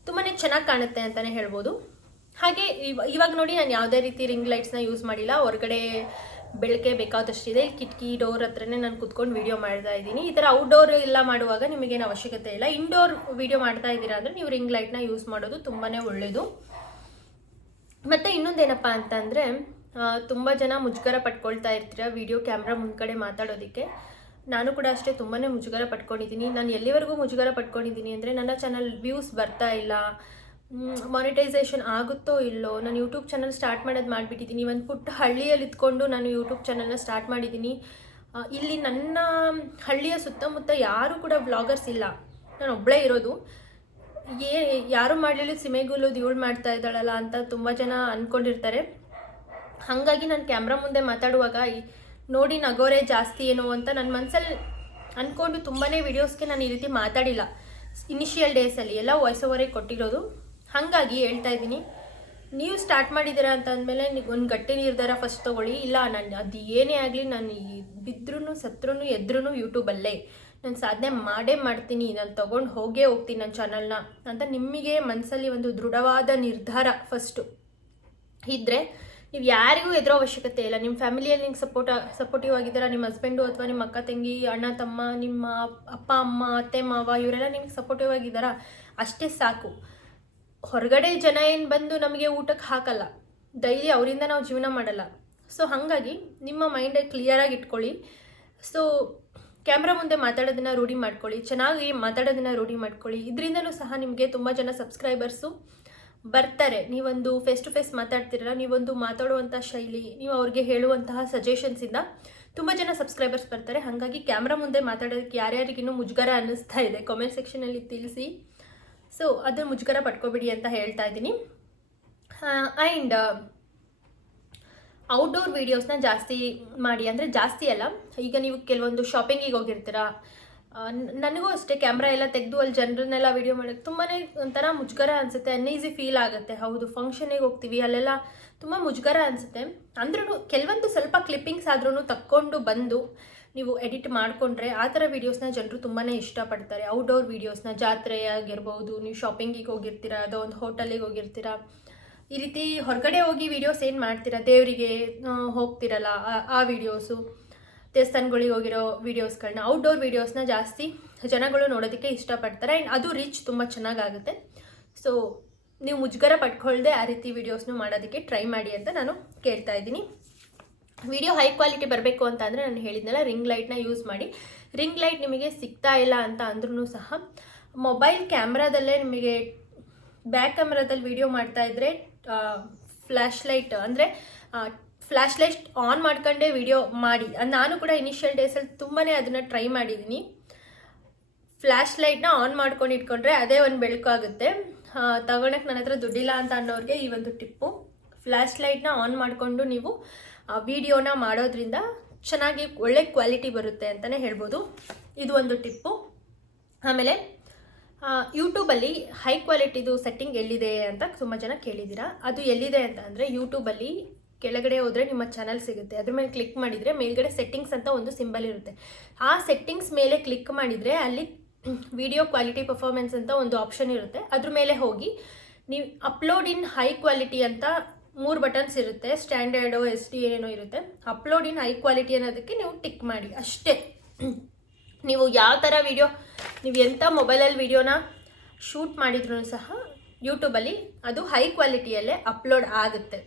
ತುಂಬಾ ಚೆನ್ನಾಗಿ ಕಾಣುತ್ತೆ ಅಂತಲೇ ಹೇಳ್ಬೋದು. ಹಾಗೆ ಇವಾಗ ನೋಡಿ ನಾನು ಯಾವುದೇ ರೀತಿ ರಿಂಗ್ ಲೈಟ್ಸ್ನ ಯೂಸ್ ಮಾಡಿಲ್ಲ. ಹೊರಗಡೆ ಬೆಳಕೆ ಬೇಕಾದಷ್ಟಿದೆ, ಕಿಟಕಿ ಡೋರ್ ಹತ್ರನೇ ನಾನು ಕುತ್ಕೊಂಡು ವೀಡಿಯೋ ಮಾಡ್ತಾ ಇದ್ದೀನಿ. ಈ ಥರ ಔಟ್ಡೋರ್ ಎಲ್ಲ ಮಾಡುವಾಗ ನಿಮಗೇನು ಅವಶ್ಯಕತೆ ಇಲ್ಲ. ಇಂಡೋರ್ ವೀಡಿಯೋ ಮಾಡ್ತಾ ಇದ್ದೀರಾ ಅಂದರೆ ನೀವು ರಿಂಗ್ ಲೈಟ್ನ ಯೂಸ್ ಮಾಡೋದು ತುಂಬಾ ಒಳ್ಳೆಯದು. ಮತ್ತು ಇನ್ನೊಂದೇನಪ್ಪ ಅಂತಂದರೆ ತುಂಬ ಜನ ಮುಜುಗರ ಪಟ್ಕೊಳ್ತಾ ಇರ್ತೀರ ವಿಡಿಯೋ ಕ್ಯಾಮ್ರಾ ಮುಂದ್ಗಡೆ ಮಾತಾಡೋದಕ್ಕೆ. ನಾನು ಕೂಡ ಅಷ್ಟೇ ತುಂಬಾ ಮುಜುಗರ ಪಟ್ಕೊಂಡಿದ್ದೀನಿ. ನಾನು ಎಲ್ಲಿವರೆಗೂ ಮುಜುಗರ ಪಟ್ಕೊಂಡಿದ್ದೀನಿ ಅಂದರೆ ನನ್ನ ಚಾನಲ್ ವ್ಯೂಸ್ ಬರ್ತಾ ಇಲ್ಲ, ಮಾನಿಟೈಸೇಷನ್ ಆಗುತ್ತೋ ಇಲ್ಲೋ, ನಾನು ಯೂಟ್ಯೂಬ್ ಚಾನಲ್ ಸ್ಟಾರ್ಟ್ ಮಾಡೋದು ಮಾಡಿಬಿಟ್ಟಿದ್ದೀನಿ. ಒಂದು ಪುಟ್ಟ ಹಳ್ಳಿಯಲ್ಲಿ ಇದ್ಕೊಂಡು ನಾನು ಯೂಟ್ಯೂಬ್ ಚಾನಲ್ನ ಸ್ಟಾರ್ಟ್ ಮಾಡಿದ್ದೀನಿ. ಇಲ್ಲಿ ನನ್ನ ಹಳ್ಳಿಯ ಸುತ್ತಮುತ್ತ ಯಾರೂ ಕೂಡ ವ್ಲಾಗರ್ಸ್ ಇಲ್ಲ, ನಾನು ಒಬ್ಬಳೇ ಇರೋದು. ಯಾರು ಮಾಡಲಿಲ್ಲ ಸಿಮೆಗುಲೋದು ಇವಳು ಮಾಡ್ತಾ ಇದ್ದಾಳಲ್ಲ ಅಂತ ತುಂಬ ಜನ ಅಂದ್ಕೊಂಡಿರ್ತಾರೆ. ಹಾಗಾಗಿ ನಾನು ಕ್ಯಾಮ್ರಾ ಮುಂದೆ ಮಾತಾಡುವಾಗ ನೋಡಿ ನಗೋರೆ ಜಾಸ್ತಿ ಏನೋ ಅಂತ ನನ್ನ ಮನಸ್ಸಲ್ಲಿ ಅಂದ್ಕೊಂಡು ತುಂಬಾ ವೀಡಿಯೋಸ್ಗೆ ನಾನು ಈ ರೀತಿ ಮಾತಾಡಿಲ್ಲ. ಇನಿಷಿಯಲ್ ಡೇಸಲ್ಲಿ ಎಲ್ಲ ವಾಯ್ಸ್ ಓವರೇ ಕೊಟ್ಟಿರೋದು. ಹಾಗಾಗಿ ಹೇಳ್ತಾ ಇದ್ದೀನಿ, ನೀವು ಸ್ಟಾರ್ಟ್ ಮಾಡಿದ್ದೀರಾ ಅಂತ ಅಂದಮೇಲೆ ಒಂದು ಗಟ್ಟಿ ನಿರ್ಧಾರ ಫಸ್ಟ್ ತೊಗೊಳ್ಳಿ. ಇಲ್ಲ ನಾನು ಅದು ಏನೇ ಆಗಲಿ, ನಾನು ಬಿದ್ರೂ ಸತ್ರೂ ಎದ್ರೂ ಯೂಟ್ಯೂಬಲ್ಲೇ ನಾನು ಸಾಧನೆ ಮಾಡೇ ಮಾಡ್ತೀನಿ, ನಾನು ತೊಗೊಂಡು ಹೋಗ್ತೀನಿ ನನ್ನ ಚಾನಲ್ನ ಅಂತ ನಿಮಗೆ ಮನಸ್ಸಲ್ಲಿ ಒಂದು ದೃಢವಾದ ನಿರ್ಧಾರ ಫಸ್ಟು ಇದ್ದರೆ ನೀವು ಯಾರಿಗೂ ಎದುರೋ ಅವಶ್ಯಕತೆ ಇಲ್ಲ. ನಿಮ್ಮ ಫ್ಯಾಮಿಲಿಯಲ್ಲಿ ನಿಮ್ಗೆ ಸಪೋರ್ಟಿವ್ ಆಗಿದ್ದೀರಾ, ನಿಮ್ಮ ಹಸ್ಬೆಂಡು ಅಥವಾ ನಿಮ್ಮ ಅಕ್ಕ ತಂಗಿ, ಅಣ್ಣ ತಮ್ಮ, ನಿಮ್ಮ ಅಪ್ಪ ಅಮ್ಮ, ಅತ್ತೆ ಮಾವ ಇವರೆಲ್ಲ ನಿಮ್ಗೆ ಸಪೋರ್ಟಿವ್ ಆಗಿದ್ದಾರಾ, ಅಷ್ಟೇ ಸಾಕು. ಹೊರಗಡೆ ಜನ ಏನು ಬಂದು ನಮಗೆ ಊಟಕ್ಕೆ ಹಾಕಲ್ಲ, ಡೈಲಿ ಅವರಿಂದ ನಾವು ಜೀವನ ಮಾಡಲ್ಲ. ಸೊ ಹಾಗಾಗಿ ನಿಮ್ಮ ಮೈಂಡ್ ಕ್ಲಿಯರಾಗಿ ಇಟ್ಕೊಳ್ಳಿ. ಸೊ ಕ್ಯಾಮ್ರಾ ಮುಂದೆ ಮಾತಾಡೋದನ್ನು ರೂಢಿ ಮಾಡ್ಕೊಳ್ಳಿ, ಚೆನ್ನಾಗಿ ಮಾತಾಡೋದನ್ನು ರೂಢಿ ಮಾಡ್ಕೊಳ್ಳಿ. ಇದರಿಂದಲೂ ಸಹ ನಿಮಗೆ ತುಂಬ ಜನ ಸಬ್ಸ್ಕ್ರೈಬರ್ಸು ಬರ್ತಾರೆ. ನೀವೊಂದು ಫೇಸ್ ಟು ಫೇಸ್ ಮಾತಾಡ್ತಿರಲ್ಲ, ನೀವೊಂದು ಮಾತಾಡುವಂಥ ಶೈಲಿ, ನೀವು ಅವ್ರಿಗೆ ಹೇಳುವಂತಹ ಸಜೆಷನ್ಸಿಂದ ತುಂಬ ಜನ ಸಬ್ಸ್ಕ್ರೈಬರ್ಸ್ ಬರ್ತಾರೆ. ಹಾಗಾಗಿ ಕ್ಯಾಮ್ರಾ ಮುಂದೆ ಮಾತಾಡೋದಕ್ಕೆ ಯಾರ್ಯಾರಿಗಿನ್ನೂ ಮುಜುಗರ ಅನ್ನಿಸ್ತಾ ಇದೆ ಕಾಮೆಂಟ್ ಸೆಕ್ಷನಲ್ಲಿ ತಿಳಿಸಿ. ಸೊ ಅದು ಮುಜುಗರ ಪಟ್ಕೋಬಿಡಿ ಅಂತ ಹೇಳ್ತಾ ಇದ್ದೀನಿ. ಆ್ಯಂಡ್ ಔಟ್ಡೋರ್ ವೀಡಿಯೋಸ್ನ ಜಾಸ್ತಿ ಮಾಡಿ, ಅಂದರೆ ಜಾಸ್ತಿ ಅಲ್ಲ. ಈಗ ನೀವು ಕೆಲವೊಂದು ಶಾಪಿಂಗಿಗೆ ಹೋಗಿರ್ತೀರ, ನನಗೂ ಅಷ್ಟೇ ಕ್ಯಾಮ್ರಾ ಎಲ್ಲ ತೆಗೆದು ಅಲ್ಲಿ ಜನರನ್ನೆಲ್ಲ ವೀಡಿಯೋ ಮಾಡೋಕ್ಕೆ ತುಂಬಾ ಒಂಥರ ಮುಜುಗರ ಅನಿಸುತ್ತೆ, ಅನ್ಈಸಿ ಫೀಲ್ ಆಗುತ್ತೆ. ಹೌದು, ಫಂಕ್ಷನಿಗೆ ಹೋಗ್ತೀವಿ, ಅಲ್ಲೆಲ್ಲ ತುಂಬ ಮುಜುಗರ ಅನಿಸುತ್ತೆ. ಅಂದ್ರೂ ಕೆಲವೊಂದು ಸ್ವಲ್ಪ ಕ್ಲಿಪ್ಪಿಂಗ್ಸ್ ಆದ್ರೂ ತಕ್ಕೊಂಡು ಬಂದು ನೀವು ಎಡಿಟ್ ಮಾಡಿಕೊಂಡ್ರೆ ಆ ಥರ ವೀಡಿಯೋಸ್ನ ಜನರು ತುಂಬಾ ಇಷ್ಟಪಡ್ತಾರೆ. ಔಟ್ಡೋರ್ ವೀಡಿಯೋಸ್ನ, ಜಾತ್ರೆ ಆಗಿರ್ಬೋದು, ನೀವು ಶಾಪಿಂಗಿಗೆ ಹೋಗಿರ್ತೀರ, ಅದೋ ಒಂದು ಹೋಟೆಲಿಗೆ ಹೋಗಿರ್ತೀರ, ಈ ರೀತಿ ಹೊರಗಡೆ ಹೋಗಿ ವೀಡಿಯೋಸ್ ಏನು ಮಾಡ್ತೀರಾ, ದೇವರಿಗೆ ಹೋಗ್ತಿರಲ್ಲ ಆ ವೀಡಿಯೋಸು, ದೇವಸ್ಥಾನಗಳಿಗೆ ಹೋಗಿರೋ ವೀಡಿಯೋಸ್ಗಳನ್ನ, ಔಟ್ಡೋರ್ ವೀಡಿಯೋಸ್ನ ಜಾಸ್ತಿ ಜನಗಳು ನೋಡೋದಕ್ಕೆ ಇಷ್ಟಪಡ್ತಾರೆ. ಆ್ಯಂಡ್ ಅದು ರೀಚ್ ತುಂಬ ಚೆನ್ನಾಗಾಗುತ್ತೆ. ಸೊ ನೀವು ಮುಜುಗರ ಪಟ್ಕೊಳ್ದೆ ಆ ರೀತಿ ವೀಡಿಯೋಸ್ನು ಮಾಡೋದಕ್ಕೆ ಟ್ರೈ ಮಾಡಿ ಅಂತ ನಾನು ಕೇಳ್ತಾ ಇದ್ದೀನಿ. ವಿಡಿಯೋ ಹೈ ಕ್ವಾಲಿಟಿ ಬರಬೇಕು ಅಂತ ಅಂದರೆ ನಾನು ಹೇಳಿದ್ನಲ್ಲ, ರಿಂಗ್ ಲೈಟ್ನ ಯೂಸ್ ಮಾಡಿ. ರಿಂಗ್ ಲೈಟ್ ನಿಮಗೆ ಸಿಗ್ತಾ ಇಲ್ಲ ಅಂತ ಅಂದ್ರೂ ಸಹ ಮೊಬೈಲ್ ಕ್ಯಾಮ್ರಾದಲ್ಲೇ ನಿಮಗೆ ಬ್ಯಾಕ್ ಕ್ಯಾಮ್ರಾದಲ್ಲಿ ವೀಡಿಯೋ ಮಾಡ್ತಾ ಇದ್ದರೆ ಫ್ಲ್ಯಾಶ್ ಲೈಟ್ ಅಂದರೆ ಫ್ಲ್ಯಾಶ್ ಲೈಟ್ ಆನ್ ಮಾಡ್ಕೊಂಡೇ ವಿಡಿಯೋ ಮಾಡಿ. ನಾನು ಕೂಡ ಇನಿಷಿಯಲ್ ಡೇಸಲ್ಲಿ ತುಂಬಾ ಅದನ್ನು ಟ್ರೈ ಮಾಡಿದ್ದೀನಿ. ಫ್ಲ್ಯಾಶ್ ಲೈಟ್ನ ಆನ್ ಮಾಡ್ಕೊಂಡು ಇಟ್ಕೊಂಡ್ರೆ ಅದೇ ಒಂದು ಬೆಳಕಾಗುತ್ತೆ. ತಗೊಳಕ್ಕೆ ನನ್ನ ಹತ್ರ ದುಡ್ಡಿಲ್ಲ ಅಂತ ಅನ್ನೋರಿಗೆ ಈ ಒಂದು ಟಿಪ್ಪು. ಫ್ಲ್ಯಾಶ್ ಲೈಟ್ನ ಆನ್ ಮಾಡಿಕೊಂಡು ನೀವು ವಿಡಿಯೋನ ಮಾಡೋದ್ರಿಂದ ಚೆನ್ನಾಗಿ ಒಳ್ಳೆ ಕ್ವಾಲಿಟಿ ಬರುತ್ತೆ ಅಂತಲೇ ಹೇಳ್ಬೋದು. ಇದು ಒಂದು ಟಿಪ್ಪು. ಆಮೇಲೆ ಯೂಟ್ಯೂಬಲ್ಲಿ ಹೈ ಕ್ವಾಲಿಟಿದು ಸೆಟ್ಟಿಂಗ್ ಎಲ್ಲಿದೆ ಅಂತ ತುಂಬ ಜನ ಕೇಳಿದ್ದೀರಾ. ಅದು ಎಲ್ಲಿದೆ ಅಂತ ಅಂದರೆ ಯೂಟ್ಯೂಬಲ್ಲಿ ಕೆಳಗಡೆ ಹೋದರೆ ನಿಮ್ಮ ಚಾನಲ್ ಸಿಗುತ್ತೆ. ಅದ್ರ ಮೇಲೆ ಕ್ಲಿಕ್ ಮಾಡಿದರೆ ಮೇಲ್ಗಡೆ ಸೆಟ್ಟಿಂಗ್ಸ್ ಅಂತ ಒಂದು ಸಿಂಬಲ್ ಇರುತ್ತೆ. ಆ ಸೆಟ್ಟಿಂಗ್ಸ್ ಮೇಲೆ ಕ್ಲಿಕ್ ಮಾಡಿದರೆ ಅಲ್ಲಿ ವಿಡಿಯೋ ಕ್ವಾಲಿಟಿ ಪರ್ಫಾರ್ಮೆನ್ಸ್ ಅಂತ ಒಂದು ಆಪ್ಷನ್ ಇರುತ್ತೆ. ಅದ್ರ ಮೇಲೆ ಹೋಗಿ ನೀವು ಅಪ್ಲೋಡ್ ಇನ್ ಹೈ ಕ್ವಾಲಿಟಿ ಅಂತ 3 ಬಟನ್ಸ್ ಇರುತ್ತೆ. ಸ್ಟ್ಯಾಂಡರ್ಡು, SD ಏನೇನೋ ಇರುತ್ತೆ. ಅಪ್ಲೋಡ್ ಇನ್ ಹೈ ಕ್ವಾಲಿಟಿ ಅನ್ನೋದಕ್ಕೆ ನೀವು ಟಿಕ್ ಮಾಡಿ ಅಷ್ಟೇ. ನೀವು ಯಾವ ಥರ ವಿಡಿಯೋ, ನೀವು ಎಂಥ ಮೊಬೈಲಲ್ಲಿ ವಿಡಿಯೋನ ಶೂಟ್ ಮಾಡಿದ್ರೂ ಸಹ ಯೂಟ್ಯೂಬಲ್ಲಿ ಅದು ಹೈ ಕ್ವಾಲಿಟಿಯಲ್ಲೇ ಅಪ್ಲೋಡ್ ಆಗುತ್ತೆ.